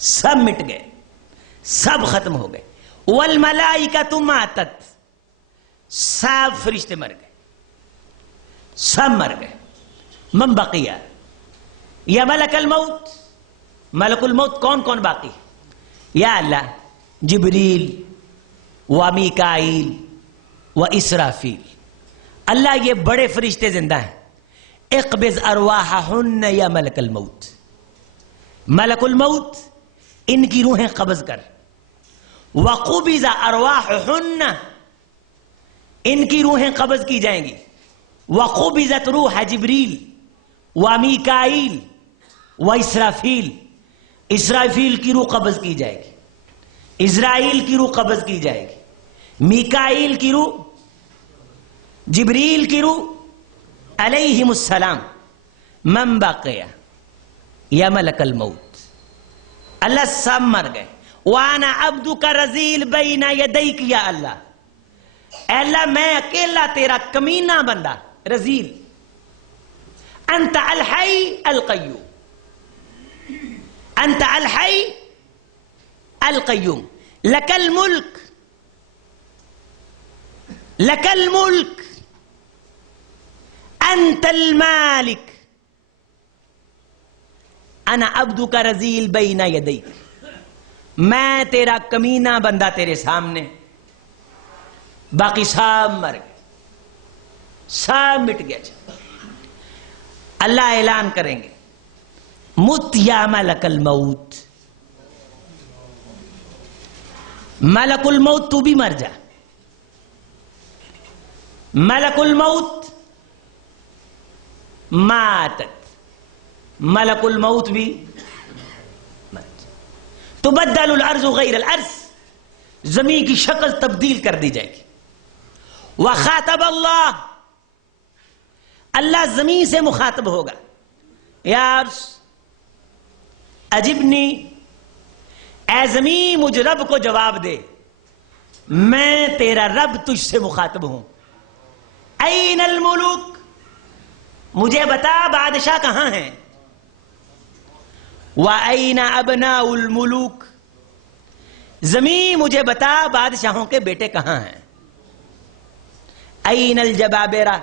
سب مٹ گئے، سب ختم ہو گئے. والملائکۃ ماتت، سب فرشتے مر گئے، سب مر گئے. من بقیہ یا ملک الموت، ملک الموت کون کون باقی؟ یا اللہ جبریل و میکائیل و اسرافیل. اللہ یہ بڑے فرشتے زندہ ہیں. اقبض ارواحہن یا ملک الموت، ملک الموت ان کی روحیں قبض کر. وقبض ارواحہن، ان کی روحیں قبض کی جائیں گی. وقبضت روح جبریل و میکائیل و اسرافیل، اسرافیل کی روح قبض کی جائے گی، اسرائیل کی روح قبض کی جائے گی، میکائیل کی روح، جبریل کی روح علیہم السلام، من بقیہ یا ملک الموت، اللہ سب مر گئے. وانا عبدک رذیل بین یدیک یا اللہ، اے اللہ میں اکیلا تیرا کمینہ بندہ رذیل. انت الحی القیوم، انت الحی القیوم، لک الملک، لک الملک، انت المالک، انا عبدک رذیل بین یدیک. میں تیرا کمینہ بندہ تیرے سامنے، باقی سب مر گئے، سب مٹ گیا. اللہ اعلان کریں گے مت یا ملک الموت، ملک الموت تو بھی مر جا، ملک الموت ماتت، ملک الموت بھی مر جا. تبدل الارض غیر الارض، زمین کی شکل تبدیل کر دی جائے گی. وخاطب اللہ، اللہ زمین سے مخاطب ہوگا، یا عرض عجبنی، اے زمین مجھ رب کو جواب دے، میں تیرا رب تجھ سے مخاطب ہوں. این الملوک، مجھے بتا بادشاہ کہاں ہیں. وَأَيْنَ أَبْنَاءُ الْمُلُوكِ، زمین مجھے بتا بادشاہوں کے بیٹے کہاں ہیں. این الجبابرہ،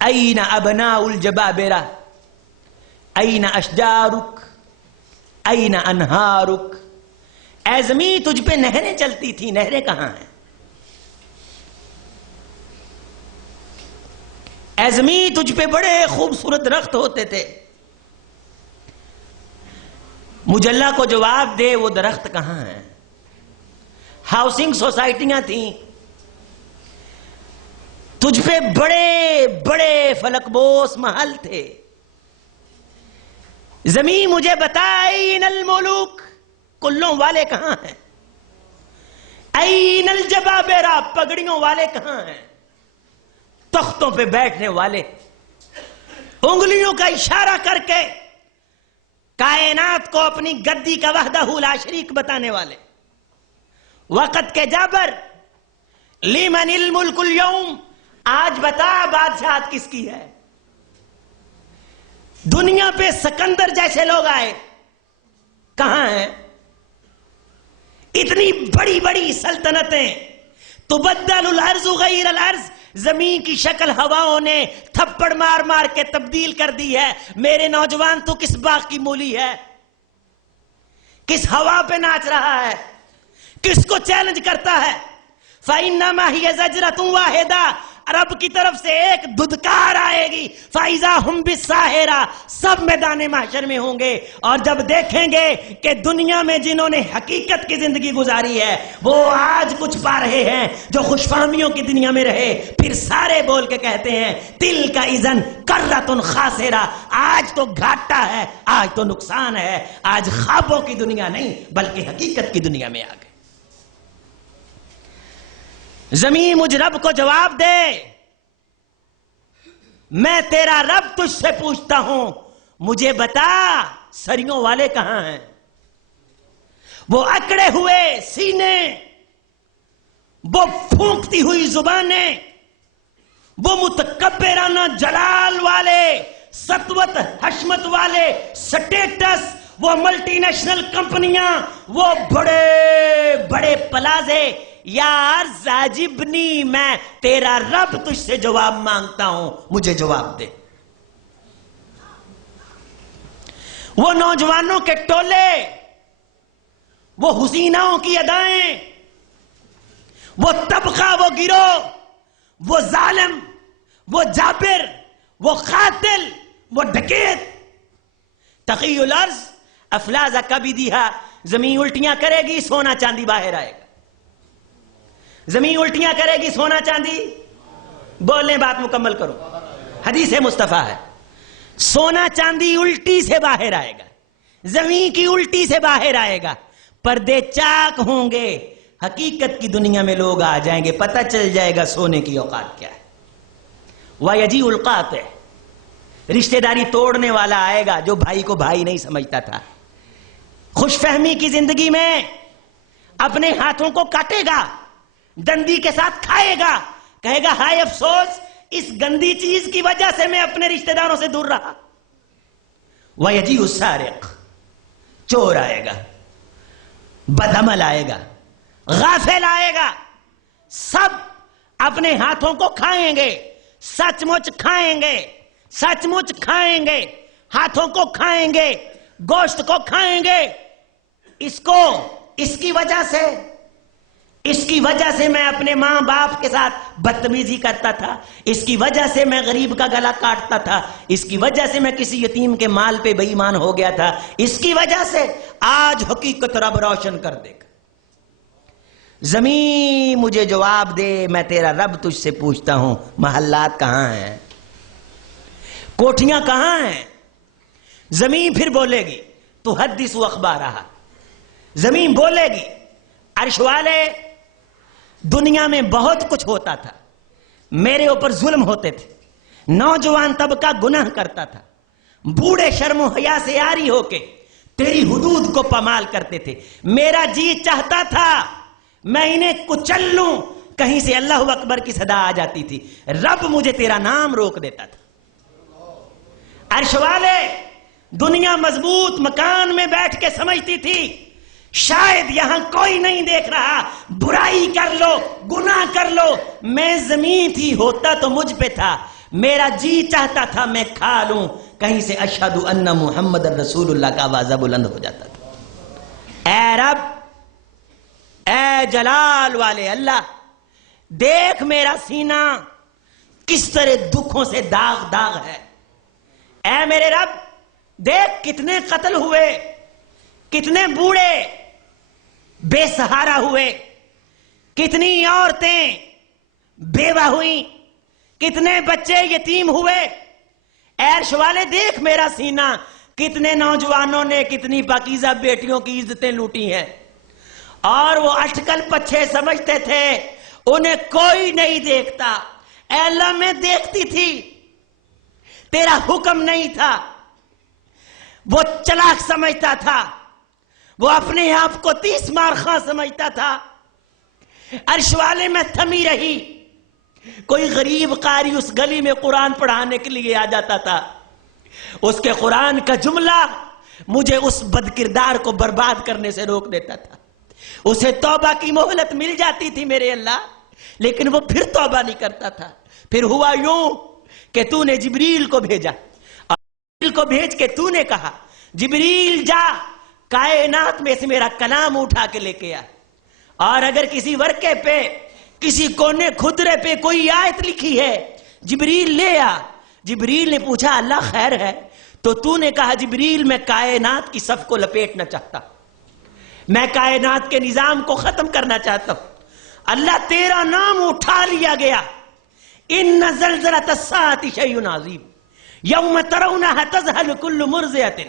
این ابناء الجبابرہ، این اشجارک، این انہارک. اے زمین تجھ پہ نہریں چلتی تھی، نہریں کہاں ہیں. اے زمین تجھ پہ بڑے خوبصورت درخت ہوتے تھے، مجھ اللہ کو جواب دے وہ درخت کہاں ہیں. ہاؤسنگ سوسائٹیاں تھیں، تجھ پہ بڑے بڑے فلک بوس محل تھے. زمین مجھے بتا این الملوک، کلوں والے کہاں ہیں. این الجبابرہ، پگڑیوں والے کہاں ہیں، تختوں پہ بیٹھنے والے، انگلیوں کا اشارہ کر کے کائنات کو اپنی گدی کا وحدہ لا شریک بتانے والے. وقت کے جابر، لمن الملک اليوم، آج بتا بادشاہت کس کی ہے. دنیا پہ سکندر جیسے لوگ آئے، کہاں ہیں. اتنی بڑی بڑی سلطنتیں، تبدل الارض غیر الارض، زمین کی شکل ہواؤں نے تھپڑ مار مار کے تبدیل کر دی ہے. میرے نوجوان تو کس باغ کی مولی ہے، کس ہوا پہ ناچ رہا ہے، کس کو چیلنج کرتا ہے. فَإِنَّمَا هِيَ زَجْرَةٌ وَاحِدَةٌ، رب کی طرف سے ایک دھدکار آئے گی. فَإِذَا هُمْ بِالسَّاهِرَةِ، سب میدان محشر میں ہوں گے. اور جب دیکھیں گے کہ دنیا میں جنہوں نے حقیقت کی زندگی گزاری ہے وہ آج کچھ پا رہے ہیں جو خوش فہمیوں کی دنیا میں رہے، پھر سارے بول کے کہتے ہیں تِلْكَ إِذًا كَرَّةٌ خَاسِرَةٌ، آج تو گھاٹا ہے، آج تو نقصان ہے، آج خوابوں کی دنیا نہیں بلکہ حقیقت کی دنیا میں آ گئے. زمین مجھ رب کو جواب دے، میں تیرا رب تجھ سے پوچھتا ہوں، مجھے بتا سریوں والے کہاں ہیں. وہ اکڑے ہوئے سینے، وہ پھونکتی ہوئی زبانیں، وہ متکبرانہ جلال والے، سطوت حشمت والے، سٹیٹس، وہ ملٹی نیشنل کمپنیاں، وہ بڑے بڑے پلازے. یار عجبنی، میں تیرا رب تجھ سے جواب مانگتا ہوں، مجھے جواب دے. وہ نوجوانوں کے ٹولے، وہ حسیناؤں کی ادائیں، وہ طبقہ، وہ گروہ، وہ ظالم، وہ جابر، وہ قاتل، وہ ڈکیت. تقی الارض افلاز کبدیہا، زمین الٹیاں کرے گی، سونا چاندی باہر آئے گا. زمین الٹیاں کرے گی، سونا چاندی، بولیں بات مکمل کرو، حدیث مصطفیٰ ہے، سونا چاندی الٹی سے باہر آئے گا. زمین کی الٹی سے باہر آئے گا، پردے چاک ہوں گے، حقیقت کی دنیا میں لوگ آ جائیں گے، پتہ چل جائے گا سونے کی اوقات کیا ہے۔ وَيَجِيءُ الْقَاطِعُ، رشتہ داری توڑنے والا آئے گا جو بھائی کو بھائی نہیں سمجھتا تھا، خوش فہمی کی زندگی میں اپنے ہاتھوں کو کاٹے گا، دندی کے ساتھ کھائے گا، کہے گا ہائے افسوس اس گندی چیز کی وجہ سے میں اپنے رشتہ داروں سے دور رہا۔ وَيَجِيءُ السَّارِقُ، چور آئے گا، بدعمل آئے گا، غافل آئے گا، سب اپنے ہاتھوں کو کھائیں گے، سچ مچ کھائیں گے، سچ مچ کھائیں گے، ہاتھوں کو کھائیں گے، گوشت کو کھائیں گے۔ اس کی وجہ سے میں اپنے ماں باپ کے ساتھ بدتمیزی کرتا تھا، اس کی وجہ سے میں غریب کا گلا کاٹتا تھا، اس کی وجہ سے میں کسی یتیم کے مال پہ بے ایمان ہو گیا تھا، اس کی وجہ سے آج حقیقت رب روشن کر دے گا۔ زمین مجھے جواب دے، میں تیرا رب تجھ سے پوچھتا ہوں، محلات کہاں ہیں، کوٹھیاں کہاں ہیں؟ زمین پھر بولے گی تو حدث اخبارہا، زمین بولے گی عرش والے دنیا میں بہت کچھ ہوتا تھا، میرے اوپر ظلم ہوتے تھے، نوجوان طبقہ گناہ کرتا تھا، بوڑھے شرم و حیا سے عاری ہو کے تیری حدود کو پامال کرتے تھے، میرا جی چاہتا تھا میں انہیں کچل لوں، کہیں سے اللہ اکبر کی صدا آ جاتی تھی، رب مجھے تیرا نام روک دیتا تھا۔ عرش والے دنیا مضبوط مکان میں بیٹھ کے سمجھتی تھی شاید یہاں کوئی نہیں دیکھ رہا، برائی کر لو، گناہ کر لو، میں زمین تھی، ہوتا تو مجھ پہ تھا، میرا جی چاہتا تھا میں کھا لوں، کہیں سے اشہد ان محمد رسول اللہ کا آواز بلند ہو جاتا تھا۔ اے رب، اے جلال والے اللہ، دیکھ میرا سینہ کس طرح دکھوں سے داغ داغ ہے، اے میرے رب دیکھ کتنے قتل ہوئے، کتنے بوڑھے بے سہارا ہوئے، کتنی عورتیں بیوہ ہوئیں، کتنے بچے یتیم ہوئے، عرش والے دیکھ میرا سینہ، کتنے نوجوانوں نے کتنی پاکیزہ بیٹیوں کی عزتیں لوٹی ہیں، اور وہ اٹکل پچھے سمجھتے تھے انہیں کوئی نہیں دیکھتا، اے اللہ میں دیکھتی تھی، تیرا حکم نہیں تھا، وہ چلاک سمجھتا تھا، وہ اپنے آپ کو 30 مار خاں سمجھتا تھا، عرش والے میں تھمی رہی، کوئی غریب قاری اس گلی میں قرآن پڑھانے کے لیے آ جاتا تھا، اس کے قرآن کا جملہ مجھے اس بد کردار کو برباد کرنے سے روک دیتا تھا، اسے توبہ کی مہلت مل جاتی تھی میرے اللہ، لیکن وہ پھر توبہ نہیں کرتا تھا۔ پھر ہوا یوں کہ تو نے جبریل کو بھیجا، اور جبریل کو بھیج کے تو نے کہا جبریل جا کائنات میں سے میرا کلام اٹھا کے لے کے آ، اور اگر کسی ورقے پہ کسی کونے خدرے پہ کوئی آیت لکھی ہے جبریل لے آ۔ جبریل نے پوچھا اللہ خیر ہے؟ تو نے کہا جبریل میں کائنات کی صف کو لپیٹنا چاہتا، میں کائنات کے نظام کو ختم کرنا چاہتا ہوں۔ اللہ تیرا نام اٹھا لیا گیا، ان زلزلۃ الساعۃ شیء عظیم یوم ترونها تذهل كل مرضعۃ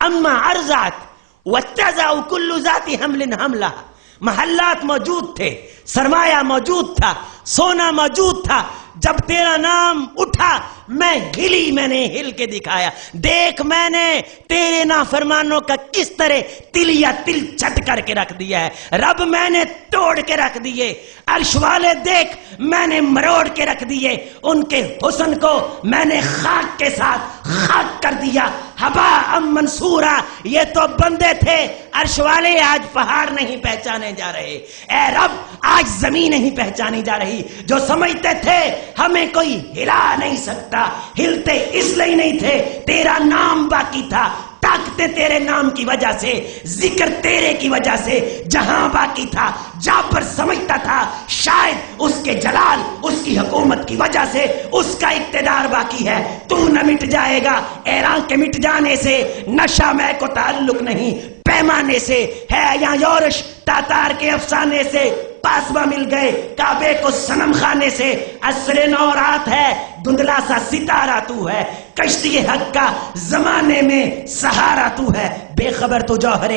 اما ارضعت وتضع كل ذات حمل حملها۔ محلات موجود تھے، سرمایہ موجود تھا، سونا موجود تھا، جب تیرا نام اٹھا میں نے ہل کے دکھایا، دیکھ میں نے تیرے نافرمانوں کا کس طرح تل یا تل چٹ کر کے رکھ دیا ہے، رب میں نے توڑ کے رکھ دیے، عرش والے دیکھ میں نے مروڑ کے رکھ دیے، ان کے حسن کو میں نے خاک کے ساتھ خاک کر دیا، ہباء منصورا۔ یہ تو بندے تھے عرش والے، آج پہاڑ نہیں پہچانے جا رہے، اے رب آج زمین نہیں پہچانی جا رہی، جو سمجھتے تھے ہمیں کوئی ہلا نہیں سکتا، ہلتے اس لیے نہیں تھے تیرا نام باقی تھا، طاقتیں تیرے نام کی وجہ سے، ذکر تیرے کی وجہ سے جہاں باقی تھا، جہاں پر سمجھتا تھا شاید اس کے جلال، اس کی حکومت کی وجہ سے اس کا اقتدار باقی ہے، تو نہ مٹ جائے گا۔ ایران کے مٹ جانے سے نشہ میں کو تعلق نہیں، پیمانے سے ہے یا یورش تاتار کے افسانے سے پاسباں مل گئے، کعبے کو صنم خانے سے عصر نو رات ہے، دھندلا سا ستارہ تو ہے، کشتی حق کا زمانے میں سہارا تو ہے، بے خبر تو جوہر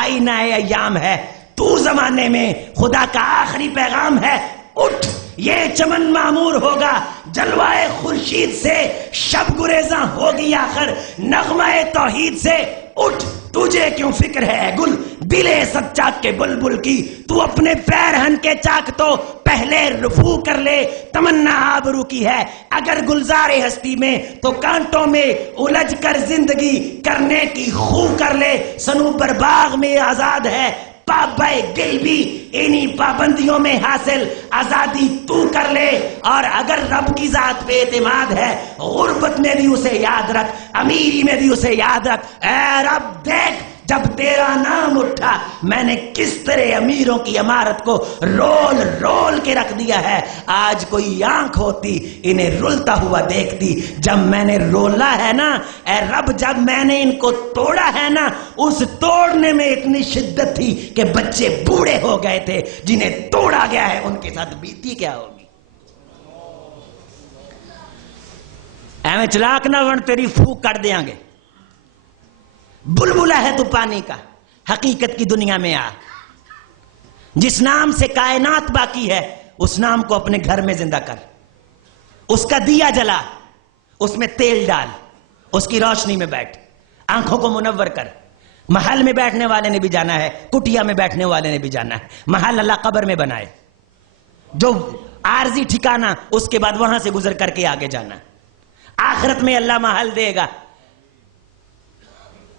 آئینہ ایام ہے، تو زمانے میں خدا کا آخری پیغام ہے۔ اٹھ یہ چمن معمور ہوگا جلوائے خورشید سے، شب گریزاں ہوگی آخر نغمہ توحید سے۔ اٹھ تجھے کیوں فکر ہے گل دلے سب چاک کے بلبل کی، تو اپنے پیر ہن کے چاک تو پہلے رفو کر لے، تمنا آبرو کی ہے اگر گلزار ہستی میں تو کانٹوں میں الجھ کر زندگی کرنے کی خو کر لے، صنوبر باغ میں آزاد ہے پابائے گل بھی انہی پابندیوں میں حاصل آزادی تو کر لے، اور اگر رب کی ذات پہ اعتماد ہے غربت میں بھی اسے یاد رکھ، امیری میں بھی اسے یاد رکھ۔ اے رب دیکھ جب تیرا نام اٹھا میں نے کس طرح امیروں کی عمارت کو رول رول کے رکھ دیا ہے، آج کوئی آنکھ ہوتی انہیں رلتا ہوا دیکھتی، جب میں نے رولا ہے نا اے رب، جب میں نے ان کو توڑا ہے نا، اس توڑنے میں اتنی شدت تھی کہ بچے بوڑھے ہو گئے تھے، جنہیں توڑا گیا ہے ان کے ساتھ بیتی کیا ہوگی۔ ایویں چلاک نہ بن، تیری پھوک کر دیاں گے، بلبلا ہے تو پانی کا، حقیقت کی دنیا میں آ، جس نام سے کائنات باقی ہے اس نام کو اپنے گھر میں زندہ کر، اس کا دیا جلا، اس میں تیل ڈال، اس کی روشنی میں بیٹھ، آنکھوں کو منور کر۔ محل میں بیٹھنے والے نے بھی جانا ہے، کٹیا میں بیٹھنے والے نے بھی جانا ہے، محل اللہ قبر میں بنائے، جو عارضی ٹھکانا اس کے بعد وہاں سے گزر کر کے آگے جانا، آخرت میں اللہ محل دے گا۔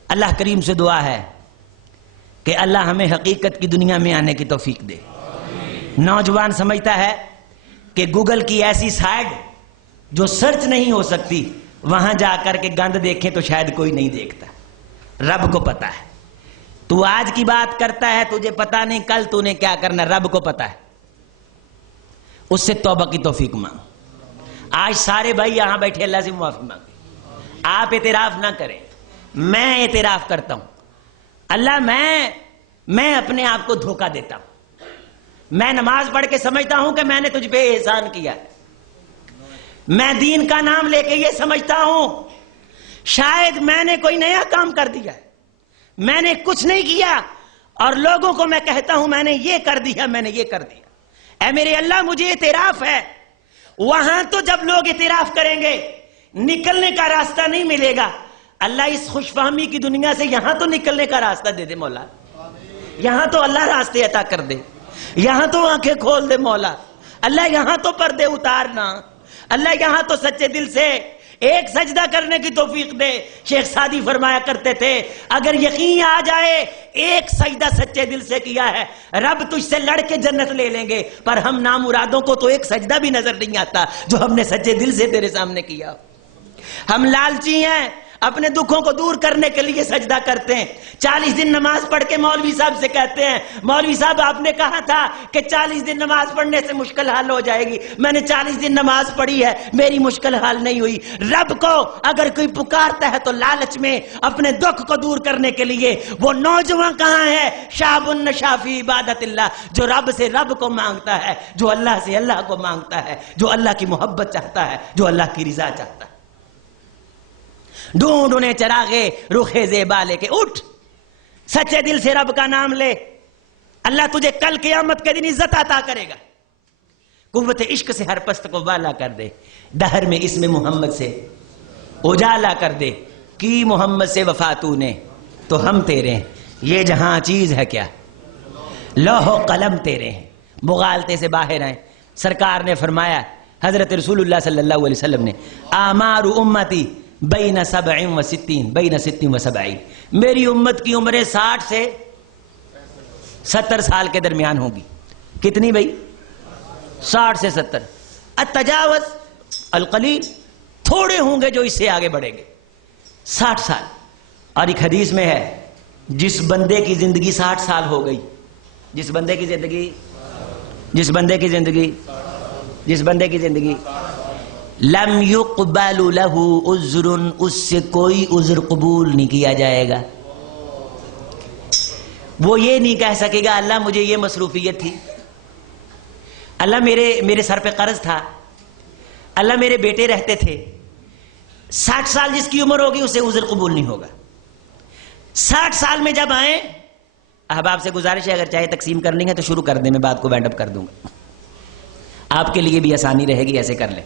اللہ کریم سے دعا ہے کہ اللہ ہمیں حقیقت کی دنیا میں آنے کی توفیق دے۔ نوجوان سمجھتا ہے کہ گوگل کی ایسی سائٹ جو سرچ نہیں ہو سکتی، وہاں جا کر کے گند دیکھیں تو شاید کوئی نہیں دیکھتا، رب کو پتا ہے۔ تو آج کی بات کرتا ہے، تجھے پتا نہیں کل تو نے کیا کرنا، رب کو پتا ہے، اس سے توبہ کی توفیق مانگ۔ آج سارے بھائی یہاں بیٹھے اللہ سے معافی مانگے، آپ اعتراف نہ کریں، میں اعتراف کرتا ہوں، اللہ میں اپنے آپ کو دھوکہ دیتا ہوں، میں نماز پڑھ کے سمجھتا ہوں کہ میں نے تجھ پہ احسان کیا ہے، میں دین کا نام لے کے یہ سمجھتا ہوں شاید میں نے کوئی نیا کام کر دیا ہے، میں نے کچھ نہیں کیا، اور لوگوں کو میں کہتا ہوں میں نے یہ کر دیا، میں نے یہ کر دیا۔ اے میرے اللہ مجھے اعتراف ہے، وہاں تو جب لوگ اعتراف کریں گے نکلنے کا راستہ نہیں ملے گا، اللہ اس خوش فہمی کی دنیا سے یہاں تو نکلنے کا راستہ دے دے مولا، یہاں تو اللہ راستے عطا کر دے، یہاں تو آنکھیں کھول دے مولا، اللہ یہاں تو پردے اتارنا، اللہ یہاں تو سچے دل سے ایک سجدہ کرنے کی توفیق دے۔ شیخ سعدی فرمایا کرتے تھے اگر یقین آ جائے ایک سجدہ سچے دل سے کیا ہے رب تجھ سے لڑ کے جنت لے لیں گے، پر ہم نامرادوں کو تو ایک سجدہ بھی نظر نہیں آتا جو ہم نے سچے دل سے تیرے سامنے کیا۔ ہم لالچی ہیں، اپنے دکھوں کو دور کرنے کے لیے سجدہ کرتے ہیں، 40 دن نماز پڑھ کے مولوی صاحب سے کہتے ہیں مولوی صاحب آپ نے کہا تھا کہ 40 دن نماز پڑھنے سے مشکل حل ہو جائے گی، میں نے 40 دن نماز پڑھی ہے میری مشکل حل نہیں ہوئی۔ رب کو اگر کوئی پکارتا ہے تو لالچ میں اپنے دکھ کو دور کرنے کے لیے، وہ نوجوان کہاں ہے شاب النشا فی عبادت اللہ، جو رب سے رب کو مانگتا ہے، جو اللہ سے اللہ کو مانگتا ہے، جو اللہ کی محبت چاہتا ہے، جو اللہ کی رضا چاہتا ہے۔ ڈھونڈ انہیں چراغے رخے زیبا لے کے اٹھ، سچے دل سے رب کا نام لے، اللہ تجھے کل قیامت کے دن عزت عطا کرے گا، قوت عشق سے ہر پست کو بالا کر دے، دہر میں اسم محمد سے اجالا کر دے، کی محمد سے وفا تو نے تو ہم تیرے ہیں، یہ جہاں چیز ہے کیا لوح و قلم تیرے ہیں، مغالطے سے باہر آئیں۔ سرکار نے فرمایا، حضرت رسول اللہ صلی اللہ علیہ وسلم نے، آمار امتی بین 67 بین 60 و 70، میری امت کی عمریں 60 سے 70 سال کے درمیان ہوگی۔ کتنی بھائی؟ 60 سے 70۔ التجاوز القلیل، تھوڑے ہوں گے جو اس سے آگے بڑھیں گے، 60 سال۔ اور ایک حدیث میں ہے جس بندے کی زندگی 60 سال ہو گئی، جس بندے کی زندگی لم يقبل له عذر، اس سے کوئی عذر قبول نہیں کیا جائے گا۔ وہ یہ نہیں کہہ سکے گا اللہ مجھے یہ مصروفیت تھی، اللہ میرے سر پہ قرض تھا، اللہ میرے بیٹے رہتے تھے، 60 سال جس کی عمر ہوگی اسے عذر قبول نہیں ہوگا. 60 سال میں جب آئیں، احباب سے گزارش ہے اگر چاہے تقسیم کرنی ہے تو شروع کر دیں، میں بات کو وینڈ اپ کر دوں گا، آپ کے لیے بھی آسانی رہے گی. ایسے کر لیں،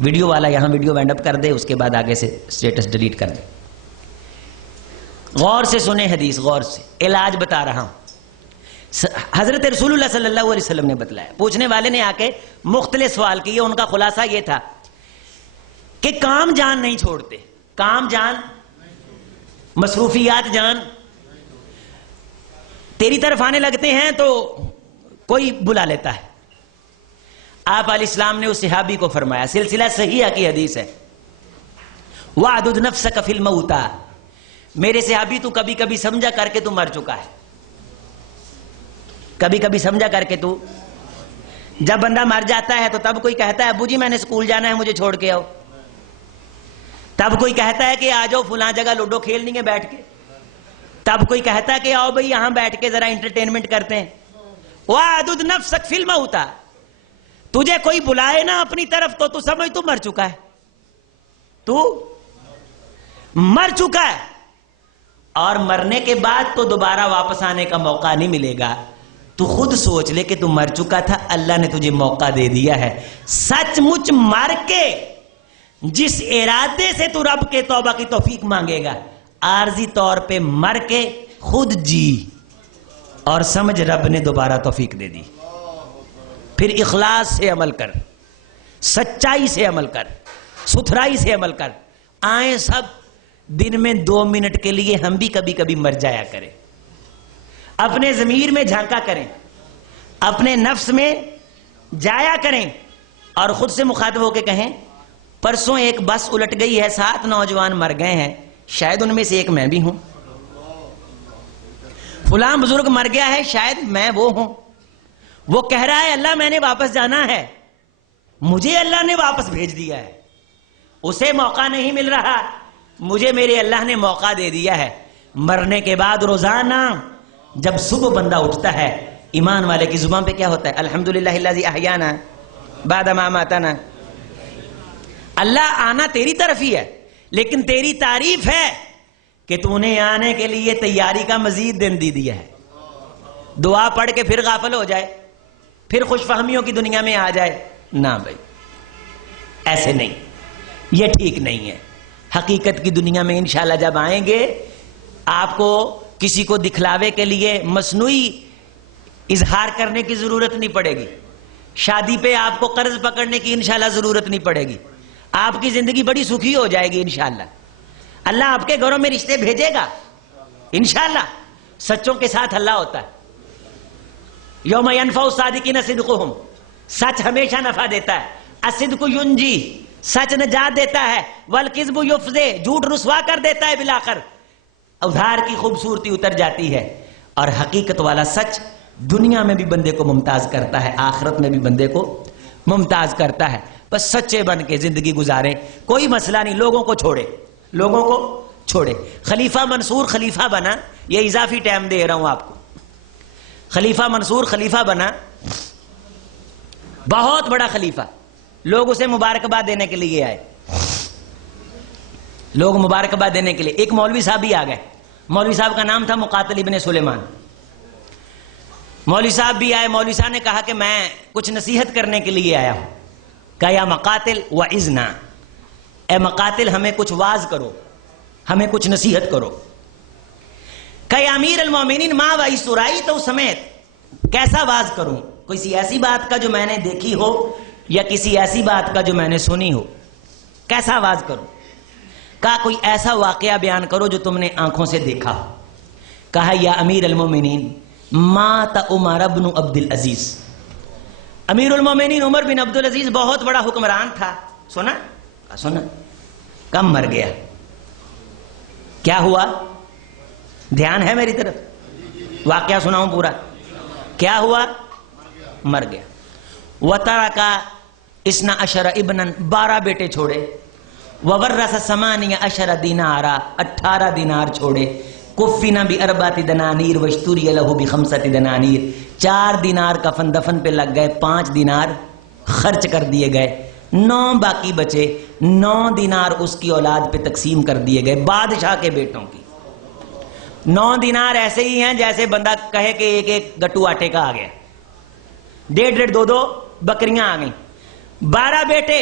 ویڈیو والا یہاں ویڈیو وینڈ اپ کر دے، اس کے بعد آگے سے سٹیٹس ڈیلیٹ کر دیں. غور سے سنیں حدیث، غور سے علاج بتا رہا ہوں. حضرت رسول اللہ صلی اللہ علیہ وسلم نے بتلایا. پوچھنے والے نے آ کے مختلف سوال کیے، ان کا خلاصہ یہ تھا کہ کام جان نہیں چھوڑتے. کام جان، مصروفیات جان تیری طرف آنے لگتے ہیں تو کوئی بلا لیتا ہے. آپ علیہ السلام نے اس صحابی کو فرمایا، سلسلہ صحیحہ کی حدیث ہے، وَعْدُدْ نَفْسَكَ فِي الْمَوْتَى، میرے صحابی تو کبھی کبھی سمجھا کر کے تو مر چکا ہے. کبھی کبھی سمجھا کر کے تو، جب بندہ مر جاتا ہے تو تب کوئی کہتا ہے ابو جی میں نے اسکول جانا ہے مجھے چھوڑ کے آؤ، تب کوئی کہتا ہے کہ آ جاؤ فلاں جگہ لوڈو کھیلنی ہے بیٹھ کے، تب کوئی کہتا ہے کہ آؤ بھئی یہاں بیٹھ کے ذرا انٹرٹینمنٹ کرتے ہیں. وَعْدُدْ نَفْسَكَ فِي الْمَوْتَى، تجھے کوئی بلائے نا اپنی طرف تو سمجھ تو مر چکا ہے، تو مر چکا ہے، اور مرنے کے بعد تو دوبارہ واپس آنے کا موقع نہیں ملے گا. تو خود سوچ لے کہ تو مر چکا تھا، اللہ نے تجھے موقع دے دیا ہے. سچ مچ مر کے جس ارادے سے تو رب کے توبہ کی توفیق مانگے گا، عارضی طور پہ مر کے خود جی اور سمجھ رب نے دوبارہ توفیق دے دی. پھر اخلاص سے عمل کر، سچائی سے عمل کر، ستھرائی سے عمل کر. آئیں سب دن میں 2 منٹ کے لیے ہم بھی کبھی کبھی مر جایا کریں، اپنے ضمیر میں جھانکا کریں، اپنے نفس میں جایا کریں اور خود سے مخاطب ہو کے کہیں پرسوں ایک بس الٹ گئی ہے، 7 نوجوان مر گئے ہیں، شاید ان میں سے ایک میں بھی ہوں. فلاں بزرگ مر گیا ہے، شاید میں وہ ہوں. وہ کہہ رہا ہے اللہ میں نے واپس جانا ہے، مجھے اللہ نے واپس بھیج دیا ہے. اسے موقع نہیں مل رہا، مجھے میرے اللہ نے موقع دے دیا ہے. مرنے کے بعد روزانہ جب صبح بندہ اٹھتا ہے، ایمان والے کی زبان پہ کیا ہوتا ہے؟ الحمدللہ الذی احیانا بعد ما اماتنا. اللہ آنا تیری طرف ہی ہے، لیکن تیری تعریف ہے کہ تو نے آنے کے لیے تیاری کا مزید دن دے دیا ہے. دعا پڑھ کے پھر غافل ہو جائے، پھر خوش فہمیوں کی دنیا میں آ جائے، نہ بھائی ایسے نہیں، یہ ٹھیک نہیں ہے. حقیقت کی دنیا میں انشاءاللہ جب آئیں گے، آپ کو کسی کو دکھلاوے کے لیے مصنوعی اظہار کرنے کی ضرورت نہیں پڑے گی. شادی پہ آپ کو قرض پکڑنے کی انشاءاللہ ضرورت نہیں پڑے گی. آپ کی زندگی بڑی سکھی ہو جائے گی انشاءاللہ. اللہ آپ کے گھروں میں رشتے بھیجے گا انشاءاللہ. سچوں کے ساتھ اللہ ہوتا ہے. یوم ینفع الصادقین صدقہم، سچ ہمیشہ نفع دیتا ہے. الصدق ینجی، سچ نجات دیتا ہے. والکذب یفضی، جھوٹ رسوا کر دیتا ہے. بالآخر ادھار کی خوبصورتی اتر جاتی ہے، اور حقیقت والا سچ دنیا میں بھی بندے کو ممتاز کرتا ہے، آخرت میں بھی بندے کو ممتاز کرتا ہے. بس سچے بن کے زندگی گزاریں، کوئی مسئلہ نہیں. لوگوں کو چھوڑے، لوگوں کو چھوڑے. خلیفہ منصور خلیفہ بنا، یہ اضافی ٹائم دے رہا ہوں آپ کو. خلیفہ منصور خلیفہ بنا، بہت بڑا خلیفہ. لوگ اسے مبارکباد دینے کے لیے آئے، لوگ مبارکباد دینے کے لیے. ایک مولوی صاحب بھی آ گئے. مولوی صاحب کا نام تھا مقاتل ابن سلیمان. مولوی صاحب بھی آئے. مولوی صاحب نے کہا کہ میں کچھ نصیحت کرنے کے لیے آیا ہوں. کہا یا مقاتل وعظنا، اے مقاتل ہمیں کچھ واز کرو، ہمیں کچھ نصیحت کرو. کہا یا امیر المومنین ما وعظت رأیت سمیت، کیسا واز کروں؟ کسی ایسی بات کا جو میں نے دیکھی ہو یا کسی ایسی بات کا جو میں نے سنی ہو، کیسا واز کروں؟ کہا کوئی ایسا واقعہ بیان کرو جو تم نے آنکھوں سے دیکھا. کہا یا امیر المومنین مات عمر بن عبد العزیز، امیر المومنین عمر بن عبد العزیز بہت بڑا حکمران تھا. سنا؟ سنا. کم مر گیا. کیا ہوا؟ دھیان ہے میری طرف؟ واقعہ سناؤں پورا. کیا ہوا؟ مر گیا. وَتَرَكَ 12 ابنا، 12 بیٹے چھوڑے. وَوَرَّثَ 18 دینار، 18 دینار چھوڑے. کفنا باربعۃ دنانیر واشتری لہ بخمسۃ دنانیر، 4 دینار کفن دفن پہ لگ گئے، 5 دینار خرچ کر دیے گئے، 9 باقی بچے، 9 دینار اس کی اولاد پہ تقسیم کر دیے گئے، بادشاہ کے بیٹوں کی۔ 9 دینار ایسے ہی ہیں جیسے بندہ کہے کہ ایک ایک گٹو آٹے کا آ گیا، 1.5 2 بکریاں آ گئیں، 12 بیٹے۔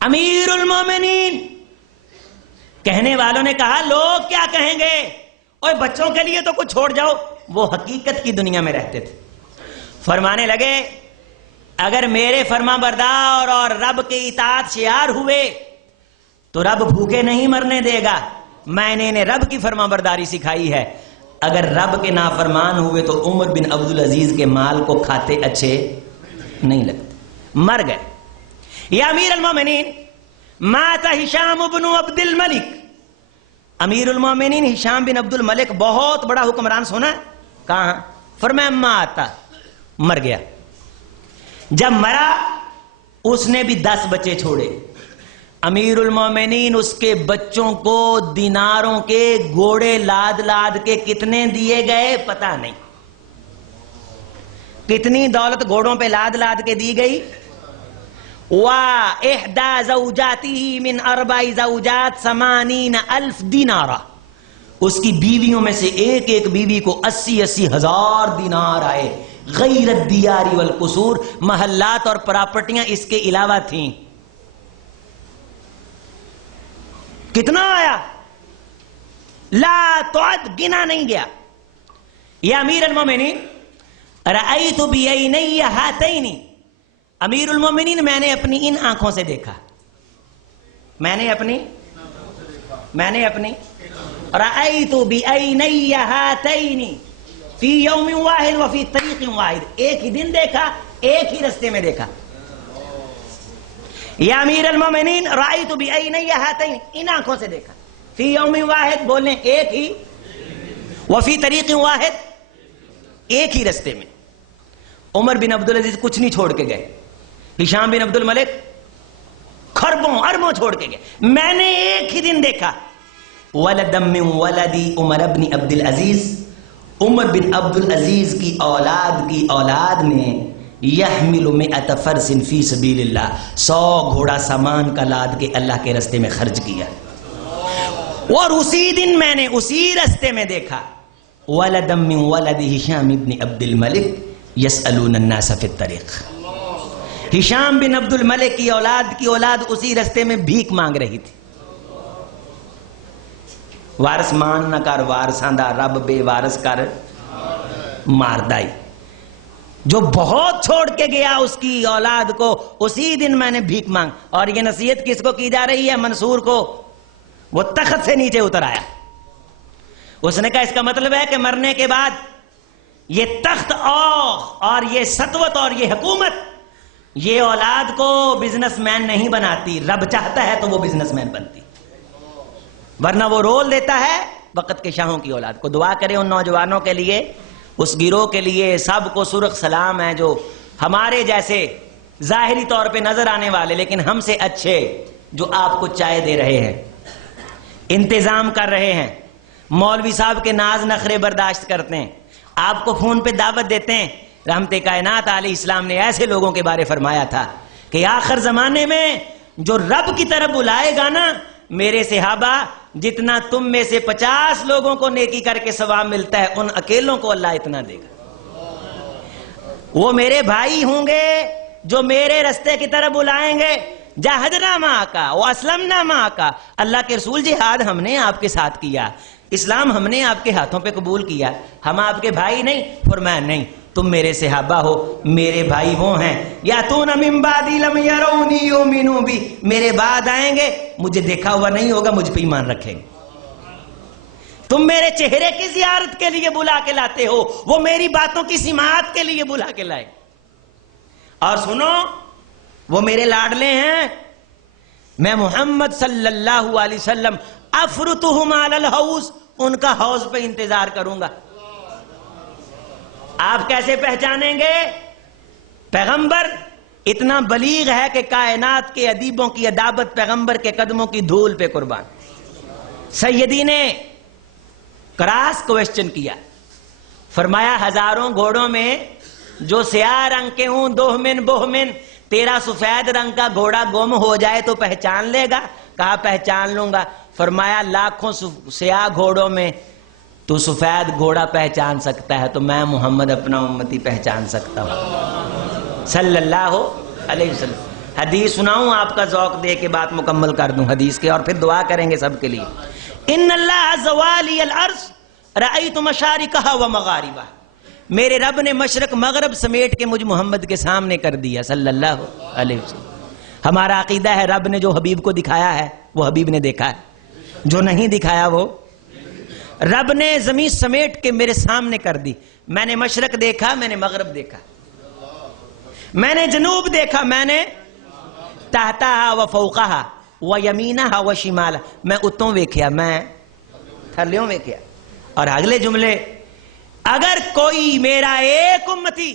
امیر المومنین، کہنے والوں نے کہا لوگ کیا کہیں گے، اور بچوں کے لیے تو کچھ چھوڑ جاؤ، وہ حقیقت کی دنیا میں رہتے تھے۔ فرمانے لگے اگر میرے فرما بردار اور رب کے اطاعت شعار ہوئے تو رب بھوکے نہیں مرنے دے گا، میں نے انہیں رب کی فرما برداری سکھائی ہے۔ اگر رب کے نافرمان ہوئے تو عمر بن عبدالعزیز کے مال کو کھاتے اچھے نہیں لگتے، مر گئے۔ یا امیر المومنین، مات ہشام بن عبد الملک، امیر المومنین ہشام بن عبد الملک بہت بڑا حکمران، سنا ہے؟ کہاں؟ فرمایا مات، مر گیا۔ جب مرا اس نے بھی 10 بچے چھوڑے۔ امیر المومنین اس کے بچوں کو دیناروں کے گھوڑے لاد لاد کے کتنے دیے گئے پتہ نہیں، کتنی دولت گھوڑوں پہ لاد لاد کے دی گئی۔ وَإِحْدَى زَوْجَاتِهِ مِنْ 4 زَوْجَاتٍ 80,000 دینارا، اس کی بیویوں میں سے ایک ایک بیوی کو 80 ہزار دینار آئے، غیر الدیار والقصور، محلات اور پراپرٹیاں اس کے علاوہ تھیں۔ کتنا آیا؟ لا تعد، گنا نہیں گیا۔ یا امیر المومنین رأیت بعینی ہاتین، امیر المومنین میں نے اپنی ان آنکھوں سے دیکھا، میں نے اپنی رأیت بعینی ہاتین فی یوم واحد وفی طریق واحد، ایک ہی دن دیکھا، ایک ہی رستے میں دیکھا۔ یا امیر المومنین رأیت بعینی ہاتین، ان آنکھوں سے دیکھا، فی یوم واحد بولنے ایک ہی، وفی طریق واحد، ایک ہی رستے میں۔ عمر بن عبدالعزیز کچھ نہیں چھوڑ کے گئے، ہشام بن عبد الملک خربوں اربوں چھوڑ کے گئے، میں نے ایک ہی دن دیکھا۔ ولدم من ولدی عمر بن عبد العزیز، عمر بن عبد العزیز کی اولاد نے یحمل 100 فرس فی سبیل اللہ، 100 گھوڑا سامان کا لاد کے اللہ کے رستے میں خرچ کیا، اور اسی دن میں نے اسی رستے میں دیکھا ولدم من ولد ہشام بن عبد الملک یسألون الناس فی الطریق، ہشام بن عبد الملک کی اولاد اسی رستے میں بھیک مانگ رہی تھی۔ وارث مان نہ کر وارثاں دا رب بے وارث کر ماردائی، جو بہت چھوڑ کے گیا اس کی اولاد کو اسی دن میں نے بھیک مانگ۔ اور یہ نصیحت کس کو کی جا رہی ہے؟ منصور کو۔ وہ تخت سے نیچے اتر آیا، اس نے کہا اس کا مطلب ہے کہ مرنے کے بعد یہ تخت اور یہ سطوت اور یہ حکومت یہ اولاد کو بزنس مین نہیں بناتی، رب چاہتا ہے تو وہ بزنس مین بنتی، ورنہ وہ رول دیتا ہے وقت کے شاہوں کی اولاد کو۔ دعا کریں ان نوجوانوں کے لیے، اس گروہ کے لیے، سب کو سرخ سلام ہے جو ہمارے جیسے ظاہری طور پہ نظر آنے والے لیکن ہم سے اچھے، جو آپ کو چائے دے رہے ہیں، انتظام کر رہے ہیں، مولوی صاحب کے ناز نخرے برداشت کرتے ہیں، آپ کو فون پہ دعوت دیتے ہیں۔ رحمت کائنات علیہ السلام نے ایسے لوگوں کے بارے فرمایا تھا کہ آخر زمانے میں جو رب کی طرف بلائے گا نا، میرے صحابہ جتنا تم میں سے 50 لوگوں کو نیکی کر کے ثواب ملتا ہے ان اکیلوں کو اللہ اتنا دے گا۔ وہ میرے بھائی ہوں گے جو میرے رستے کی طرف بلائیں گے، جاہدنا معاکا واسلمنا معاکا، اللہ کے رسول جہاد ہم نے آپ کے ساتھ کیا، اسلام ہم نے آپ کے ہاتھوں پہ قبول کیا، ہم آپ کے بھائی نہیں؟ فرمایا نہیں، تم میرے صحابہ ہو، میرے بھائی وہ ہیں، یاتون من بعدی لم یرونی یؤمنوا بی، میرے بعد آئیں گے مجھے دیکھا ہوا نہیں ہوگا، مجھ پہ ایمان رکھیں گے۔ تم میرے چہرے کی زیارت کے لیے بلا کے لاتے ہو، وہ میری باتوں کی سماعت کے لیے بلا کے لائے۔ اور سنو، وہ میرے لاڈلے ہیں، میں محمد صلی اللہ علیہ وسلم افرتہم علی الحوض، ان کا حوض پہ انتظار کروں گا۔ آپ کیسے پہچانیں گے؟ پیغمبر اتنا بلیغ ہے کہ کائنات کے ادیبوں کی ادابت پیغمبر کے قدموں کی دھول پہ قربان۔ سیدی نے کراس کوشچن کیا. فرمایا ہزاروں گھوڑوں میں جو سیاہ رنگ کے ہوں دوہمن بہمن، تیرا سفید رنگ کا گھوڑا گم ہو جائے تو پہچان لے گا؟ کہا پہچان لوں گا. فرمایا لاکھوں سیاہ گھوڑوں میں تو سفید گھوڑا پہچان سکتا ہے تو میں محمد اپنا امتی پہچان سکتا ہوں صلی اللہ علیہ وسلم. حدیث سناؤں آپ کا ذوق دے کے بات مکمل کر دوں حدیث کے، اور پھر دعا کریں گے سب کے لیے. ان اللہ زوالی الارض رأیت مشارقہا و مغاربہا، میرے رب نے مشرق مغرب سمیٹ کے مجھ محمد کے سامنے کر دیا صلی اللہ علیہ وسلم. ہمارا عقیدہ ہے رب نے جو حبیب کو دکھایا ہے وہ حبیب نے دیکھا ہے، جو نہیں دکھایا وہ رب نے زمین سمیٹ کے میرے سامنے کر دی. میں نے مشرق دیکھا، میں نے مغرب دیکھا، میں نے جنوب دیکھا، میں نے تحتہا و فوقہا و یمینہا و شمالہا، میں اتوں ویکھیا، میں تھلیوں ویکھیا. اور اگلے جملے، اگر کوئی میرا ایک امتی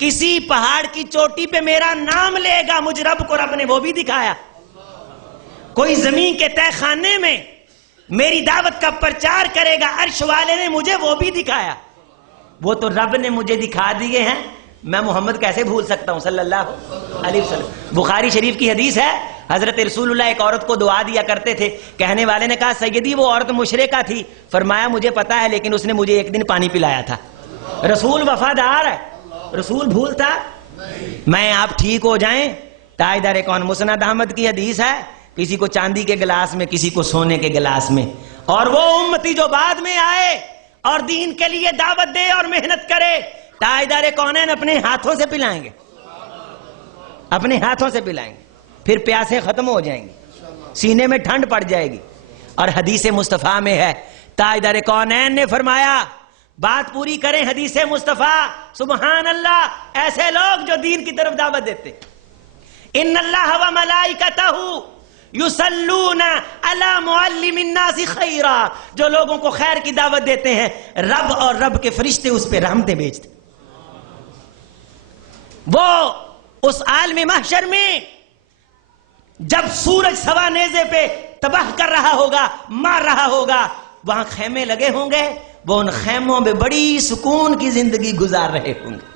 کسی پہاڑ کی چوٹی پہ میرا نام لے گا، مجھ رب کو رب نے وہ بھی دکھایا. کوئی زمین کے تہ خانے میں میری دعوت کا پرچار کرے گا، عرش والے نے مجھے وہ بھی دکھایا. وہ تو رب نے مجھے دکھا دیے ہیں، میں محمد کیسے بھول سکتا ہوں صلی اللہ علیہ وسلم. بخاری شریف کی حدیث ہے، حضرت رسول اللہ ایک عورت کو دعا دیا کرتے تھے. کہنے والے نے کہا سیدی وہ عورت مشرکہ تھی. فرمایا مجھے پتا ہے لیکن اس نے مجھے ایک دن پانی پلایا تھا. رسول وفادار ہے، رسول بھولتا. میں آپ ٹھیک ہو جائیں، تاجدار کون مسند احمد کی حدیث ہے، کسی کو چاندی کے گلاس میں کسی کو سونے کے گلاس میں، اور وہ امتی جو بعد میں آئے اور دین کے لیے دعوت دے اور محنت کرے، تاجدار کونین اپنے ہاتھوں سے پلائیں گے، اپنے ہاتھوں سے پلائیں گے. پھر پیاسے ختم ہو جائیں گی، سینے میں ٹھنڈ پڑ جائے گی. اور حدیث مصطفیٰ میں ہے، تاجدار کونین نے فرمایا بات پوری کریں حدیث مصطفیٰ، سبحان اللہ، ایسے لوگ جو دین کی طرف دعوت دیتے. ان اللہ و ملائکتہ یصلون علی معلم الناس خیرا، جو لوگوں کو خیر کی دعوت دیتے ہیں رب اور رب کے فرشتے اس پہ رحمتیں بھیجتے. وہ اس عالم محشر میں جب سورج سوا نیزے پہ تباہ کر رہا ہوگا، مار رہا ہوگا، وہاں خیمے لگے ہوں گے، وہ ان خیموں میں بڑی سکون کی زندگی گزار رہے ہوں گے.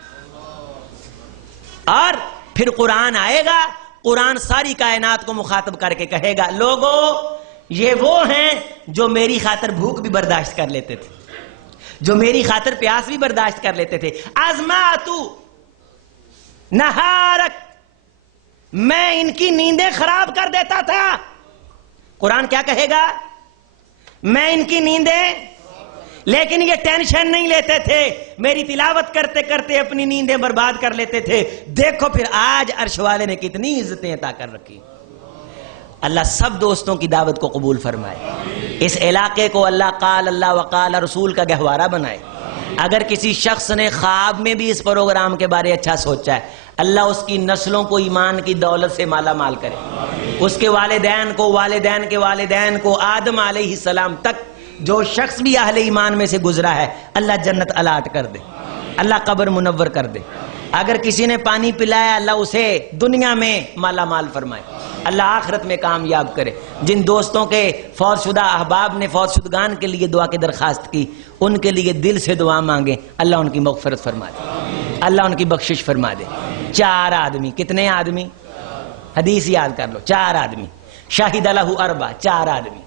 اور پھر قرآن آئے گا، قرآن ساری کائنات کو مخاطب کر کے کہے گا لوگو یہ وہ ہیں جو میری خاطر بھوک بھی برداشت کر لیتے تھے، جو میری خاطر پیاس بھی برداشت کر لیتے تھے. ازماتو نہارک، میں ان کی نیندیں خراب کر دیتا تھا. قرآن کیا کہے گا؟ میں ان کی نیندیں، لیکن یہ ٹینشن نہیں لیتے تھے، میری تلاوت کرتے کرتے اپنی نیندیں برباد کر لیتے تھے. دیکھو پھر آج عرش والے نے کتنی عزتیں عطا کر رکھی. اللہ سب دوستوں کی دعوت کو قبول فرمائے، اس علاقے کو اللہ وقال رسول کا گہوارہ بنائے. اگر کسی شخص نے خواب میں بھی اس پروگرام کے بارے اچھا سوچا ہے، اللہ اس کی نسلوں کو ایمان کی دولت سے مالا مال کرے. اس کے والدین کو، والدین کے والدین کو، آدم علیہ السلام تک جو شخص بھی اہل ایمان میں سے گزرا ہے اللہ جنت الاٹ کر دے، اللہ قبر منور کر دے. اگر کسی نے پانی پلایا اللہ اسے دنیا میں مالا مال فرمائے، اللہ آخرت میں کامیاب کرے. جن دوستوں کے فوت شدہ احباب نے فوت شدگان کے لیے دعا کی درخواست کی، ان کے لیے دل سے دعا مانگیں، اللہ ان کی مغفرت فرما دے، اللہ ان کی بخشش فرما دے. 4 آدمی، کتنے آدمی؟ حدیث یاد کر لو، 4 آدمی. شاہد لہ 4، 4 آدمی.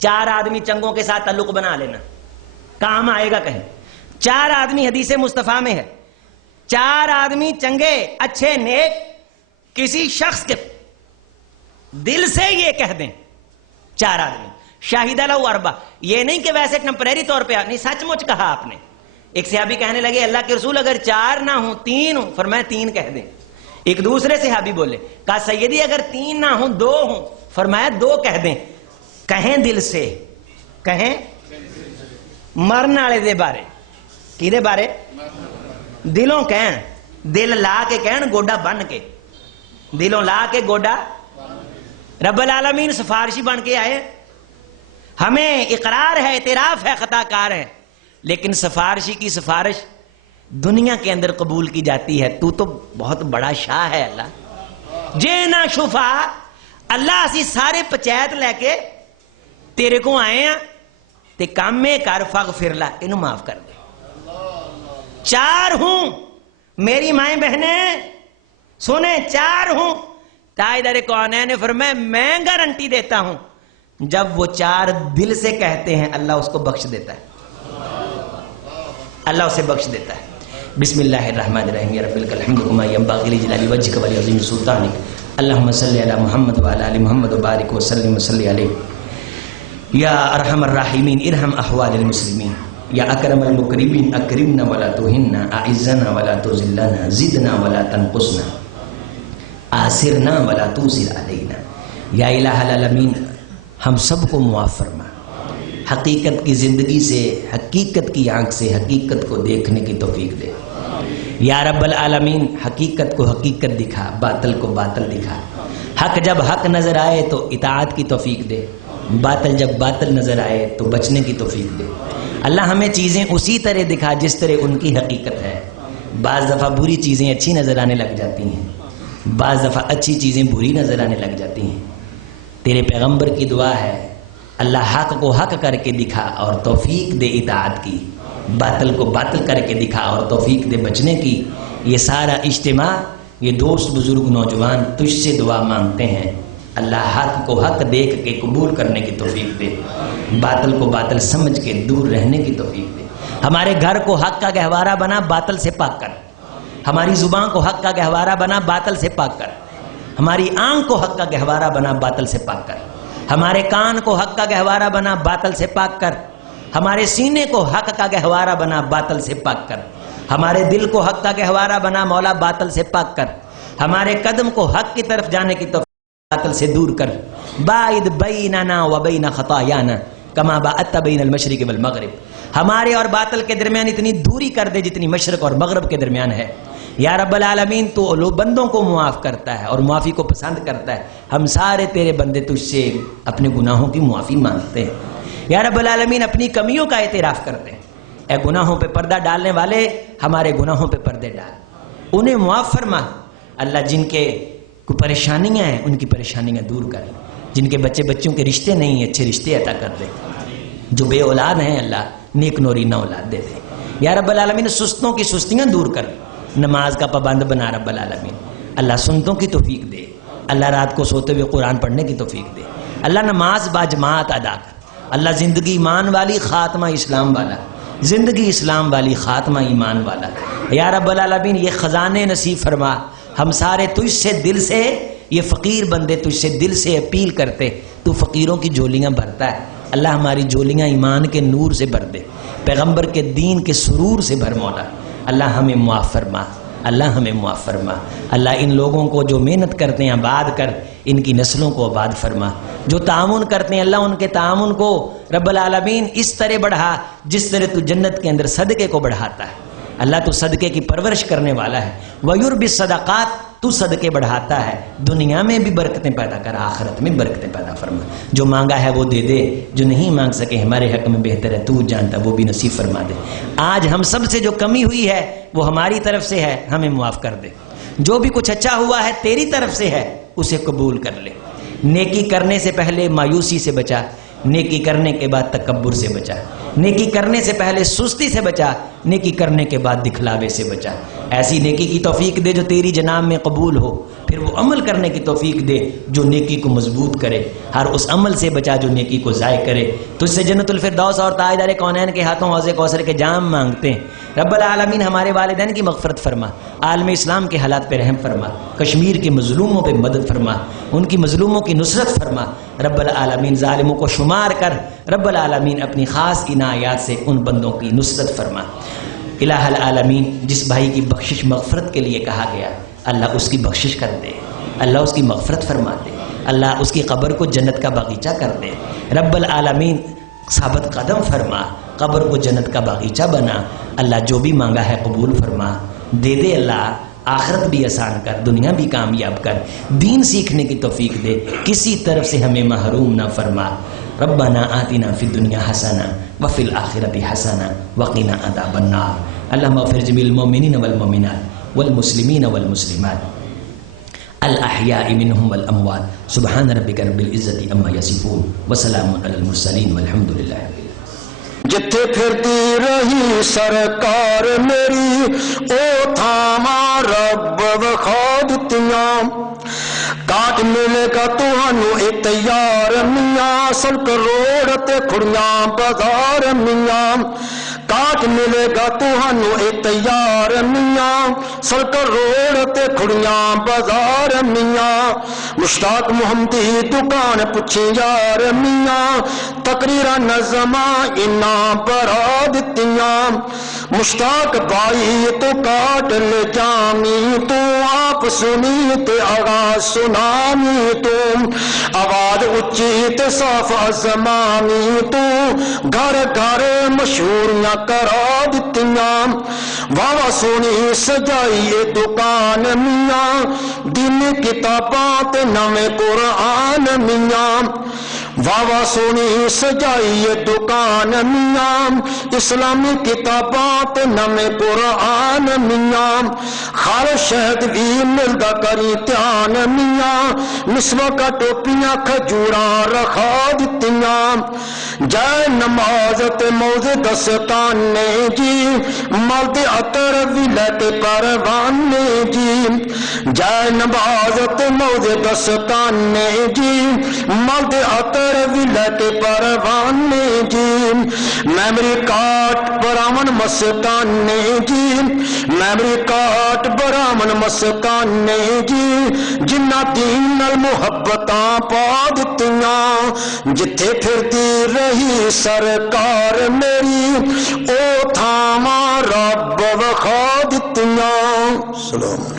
4 آدمی چنگوں کے ساتھ تعلق بنا لینا، کام آئے گا کہیں. 4 آدمی حدیث مصطفیٰ میں ہے، 4 آدمی چنگے اچھے نیک کسی شخص کے دل سے یہ کہہ دیں. 4 آدمی شاہد لہ 4، یہ نہیں کہ ویسے ٹمپریری طور پہ نہیں، سچ مچ کہا آپ نے. ایک صحابی کہنے لگے اللہ کے رسول اگر 4 نہ ہوں 3 ہوں، فرمایا 3 کہہ دیں. ایک دوسرے صحابی بولے، کہا سیدی اگر 3 نہ ہوں 2 ہوں، فرمایا 2 کہہ دیں. کہیں دل سے، کہیں مرن والے دے بارے، کی دے بارے؟ دلوں کہن، دل لا کے کہن گوڈا بن کے، دلوں لا کے گوڈا. رب العالمین سفارشی بن کے آئے. ہمیں اقرار ہے، اعتراف ہے خطا کار ہے، لیکن سفارشی کی سفارش دنیا کے اندر قبول کی جاتی ہے. تو بہت بڑا شاہ ہے اللہ جے نہ شفا. اللہ اسی سارے پچیت لے کے تیرے کو آئے ہیں، تے کام میں کر فغفر لا، انہوں معاف کر دے۔ 4 ہوں میری مائیں بہنیں سنیں، 4 ہوں۔ تاجدار کونین نے فرمایا میں گارنٹی دیتا ہوں جب وہ 4 دل سے کہتے ہیں اللہ اس کو بخش دیتا ہے، اللہ اسے بخش دیتا ہے۔ بسم اللہ الرحمن الرحیم، یا رب الحمد کما ینبغی لجلال وجهک ولعظیم سلطانک، اللہم صلی علی محمد وعلی آل محمد وبارک وسلم وصلی علیہ۔ یا ارحم الراحمین ارحم احوال المسلمین، یا اکرم المکرمین اکرمنا ولا تہنا، اعزنا ولا تذلنا، زدنا ولا تنقصنا، آسرنا ولا توسر علینا۔ یا الہ العالمین ہم سب کو معاف فرما، حقیقت کی زندگی سے، حقیقت کی آنکھ سے حقیقت کو دیکھنے کی توفیق دے۔ یا رب العالمین حقیقت کو حقیقت دکھا، باطل کو باطل دکھا۔ حق جب حق نظر آئے تو اطاعت کی توفیق دے، باطل جب باطل نظر آئے تو بچنے کی توفیق دے۔ اللہ ہمیں چیزیں اسی طرح دکھا جس طرح ان کی حقیقت ہے۔ بعض دفعہ بری چیزیں اچھی نظر آنے لگ جاتی ہیں، بعض دفعہ اچھی چیزیں بری نظر آنے لگ جاتی ہیں۔ تیرے پیغمبر کی دعا ہے اللہ حق کو حق کر کے دکھا اور توفیق دے اطاعت کی، باطل کو باطل کر کے دکھا اور توفیق دے بچنے کی۔ یہ سارا اجتماع، یہ دوست بزرگ نوجوان تجھ سے دعا مانگتے ہیں اللہ حق کو حق دیکھ کے قبول کرنے کی توفیق دے، باطل کو باطل سمجھ کے دور رہنے کی توفیق دے۔ ہمارے گھر کو حق کا گہوارہ بنا، باطل سے پاک کر۔ ہماری زبان کو حق کا گہوارہ بنا، باطل سے پاک کر۔ ہماری آنکھ کو حق کا گہوارہ بنا، باطل سے پاک کر۔ ہمارے کان کو حق کا گہوارہ بنا، باطل سے پاک کر۔ ہمارے سینے کو حق کا گہوارہ بنا، باطل سے پاک کر۔ ہمارے دل کو حق کا گہوارہ بنا مولا، باطل سے پاک کر۔ ہمارے قدم کو حق کی طرف جانے کی توفیق باطل سے دور کر۔ باعد بیننا و بین خطایانا کما باعدت بین المشرق والمغرب، ہمارے اور باطل کے درمیان اتنی دوری کر دے جتنی مشرق اور مغرب کے درمیان ہے۔ یا رب العالمین تو لوگ بندوں کو معاف کرتا ہے اور معافی کو پسند کرتا ہے۔ ہم سارے تیرے بندے تجھ سے اپنے گناہوں کی معافی مانگتے ہیں۔ یا رب العالمین اپنی کمیوں کا اعتراف کرتے ہیں۔ اے گناہوں پہ پردہ ڈالنے والے ہمارے گناہوں پہ پردے ڈال، انہیں معاف فرما۔ اللہ جن کے کوئی پریشانیاں ہیں ان کی پریشانیاں دور کر، جن کے بچوں کے رشتے نہیں ہیں اچھے رشتے عطا کر دے، جو بے اولاد ہیں اللہ نیک نوری نہ اولاد دے دے۔ یا رب العالمین سستوں کی سستیاں دور کر، نماز کا پابند بنا رب العالمین۔ اللہ سنتوں کی توفیق دے، اللہ رات کو سوتے ہوئے قرآن پڑھنے کی توفیق دے، اللہ نماز باجماعت ادا کر۔ اللہ زندگی ایمان والی، خاتمہ اسلام والا، زندگی اسلام والی، خاتمہ ایمان والا۔ یا رب العالمین یہ خزانے نصیب فرما۔ ہم سارے تجھ سے دل سے، یہ فقیر بندے تجھ سے دل سے اپیل کرتے، تو فقیروں کی جولیاں بھرتا ہے، اللہ ہماری جولیاں ایمان کے نور سے بھر دے، پیغمبر کے دین کے سرور سے بھر مولا۔ اللہ ہمیں معاف فرما، اللہ ہمیں معاف فرما۔ اللہ ان لوگوں کو جو محنت کرتے ہیں آباد کر، ان کی نسلوں کو آباد فرما۔ جو تعاون کرتے ہیں اللہ ان کے تعاون کو رب العالمین اس طرح بڑھا جس طرح تو جنت کے اندر صدقے کو بڑھاتا ہے۔ اللہ تو صدقے کی پرورش کرنے والا ہے۔ وَيُرْبِ الصَّدَقَاتِ، تو صدقے بڑھاتا ہے، دنیا میں بھی برکتیں پیدا کر، آخرت میں برکتیں پیدا فرما۔ جو مانگا ہے وہ دے دے، جو نہیں مانگ سکے ہمارے حق میں بہتر ہے، تو جانتا وہ بھی نصیب فرما دے۔ آج ہم سب سے جو کمی ہوئی ہے وہ ہماری طرف سے ہے، ہمیں معاف کر دے۔ جو بھی کچھ اچھا ہوا ہے تیری طرف سے ہے، اسے قبول کر لے۔ نیکی کرنے سے پہلے مایوسی سے بچا، نیکی کرنے کے بعد تکبر سے بچا، نیکی کرنے سے پہلے سستی سے بچا، نیکی کرنے کے بعد دکھلاوے سے بچا۔ ایسی نیکی کی توفیق دے جو تیری جناب میں قبول ہو، پھر وہ عمل کرنے کی توفیق دے جو نیکی کو مضبوط کرے، ہر اس عمل سے بچا جو نیکی کو ضائع کرے۔ تجھ سے جنت الفردوس اور تاجدار کونین کے ہاتھوں حوض کوثر کے جام مانگتے ہیں۔ رب العالمین ہمارے والدین کی مغفرت فرما، عالم اسلام کے حالات پہ رحم فرما، کشمیر کے مظلوموں پہ مدد فرما، ان کی مظلوموں کی نصرت فرما۔ رب العالمین ظالموں کو شمار کر، رب العالمین اپنی خاص عنایات سے ان بندوں کی نصرت فرما۔ الہ العالمین جس بھائی کی بخشش مغفرت کے لیے کہا گیا، اللہ اس کی بخشش کر دے، اللہ اس کی مغفرت فرما دے، اللہ اس کی قبر کو جنت کا باغیچہ کر دے۔ رب العالمین ثابت قدم فرما، قبر کو جنت کا باغیچہ بنا۔ اللہ جو بھی مانگا ہے قبول فرما، دے دے اللہ، آخرت بھی آسان کر، دنیا بھی کامیاب کر، دین سیکھنے کی توفیق دے، کسی طرف سے ہمیں محروم نہ فرما۔ ربنا آتنا فی الدنیا حسنہ وفی الآخرۃ حسنہ وقنا عذاب النار۔ اللہم اغفر جمیع المؤمنین والمؤمنات والمسلمین والمسلمات الاحیاء منہم والاموات۔ سبحان ربک رب العزۃ عما یصفون وسلام علی المرسلین والحمد للہ رب العالمین۔ جتھے پھرتی رہی سرکار میری او تھاواں رب وکھا دتیاں کاٹ ملے گا تہانوں اے تیار میاں سڑک روڑ تے کھڑیاں بازار میاں کاٹ ملے گا تہانوں اے تیار میاں سڑک روڑ تے کھڑیاں بازار میاں مشتاق محمدی دکان پچھی یار میاں تقریرا نظماں انہاں برا دتیاں مشتاق بائی تو کاٹ لے جامی تو آپ سنی تے آغاز سنامی تو آواز اچھی تے صاف ازمامی تو گھر گھر مشہوریاں کرا دتیاں واہ سونی سجائی دکان میاں دین کتاباں تے نویں قرآن میاں واہ سونی سجائی دکان میاں اسلامی کتاباں تے نویں قرآن میاں خال شہد بھی ملدا کری دھیان میاں نسواں کا ٹوپیاں کھجوراں رکھا دتیاں جائے نماز تے موزے دستانے جی مرد عطر بھی لے کے پروانے جی جائے نماز تے موزے دستانے جی مرد عطر بھی لے کے پروانے جی میمری کاٹ برامن مستانے جی میمری کاٹ برامن مستانے جی جنہ دین نال محبتاں پا دتیاں جتھے پھرتی رہی سرکار میری او تھاواں رب وکھا دتیاں سلام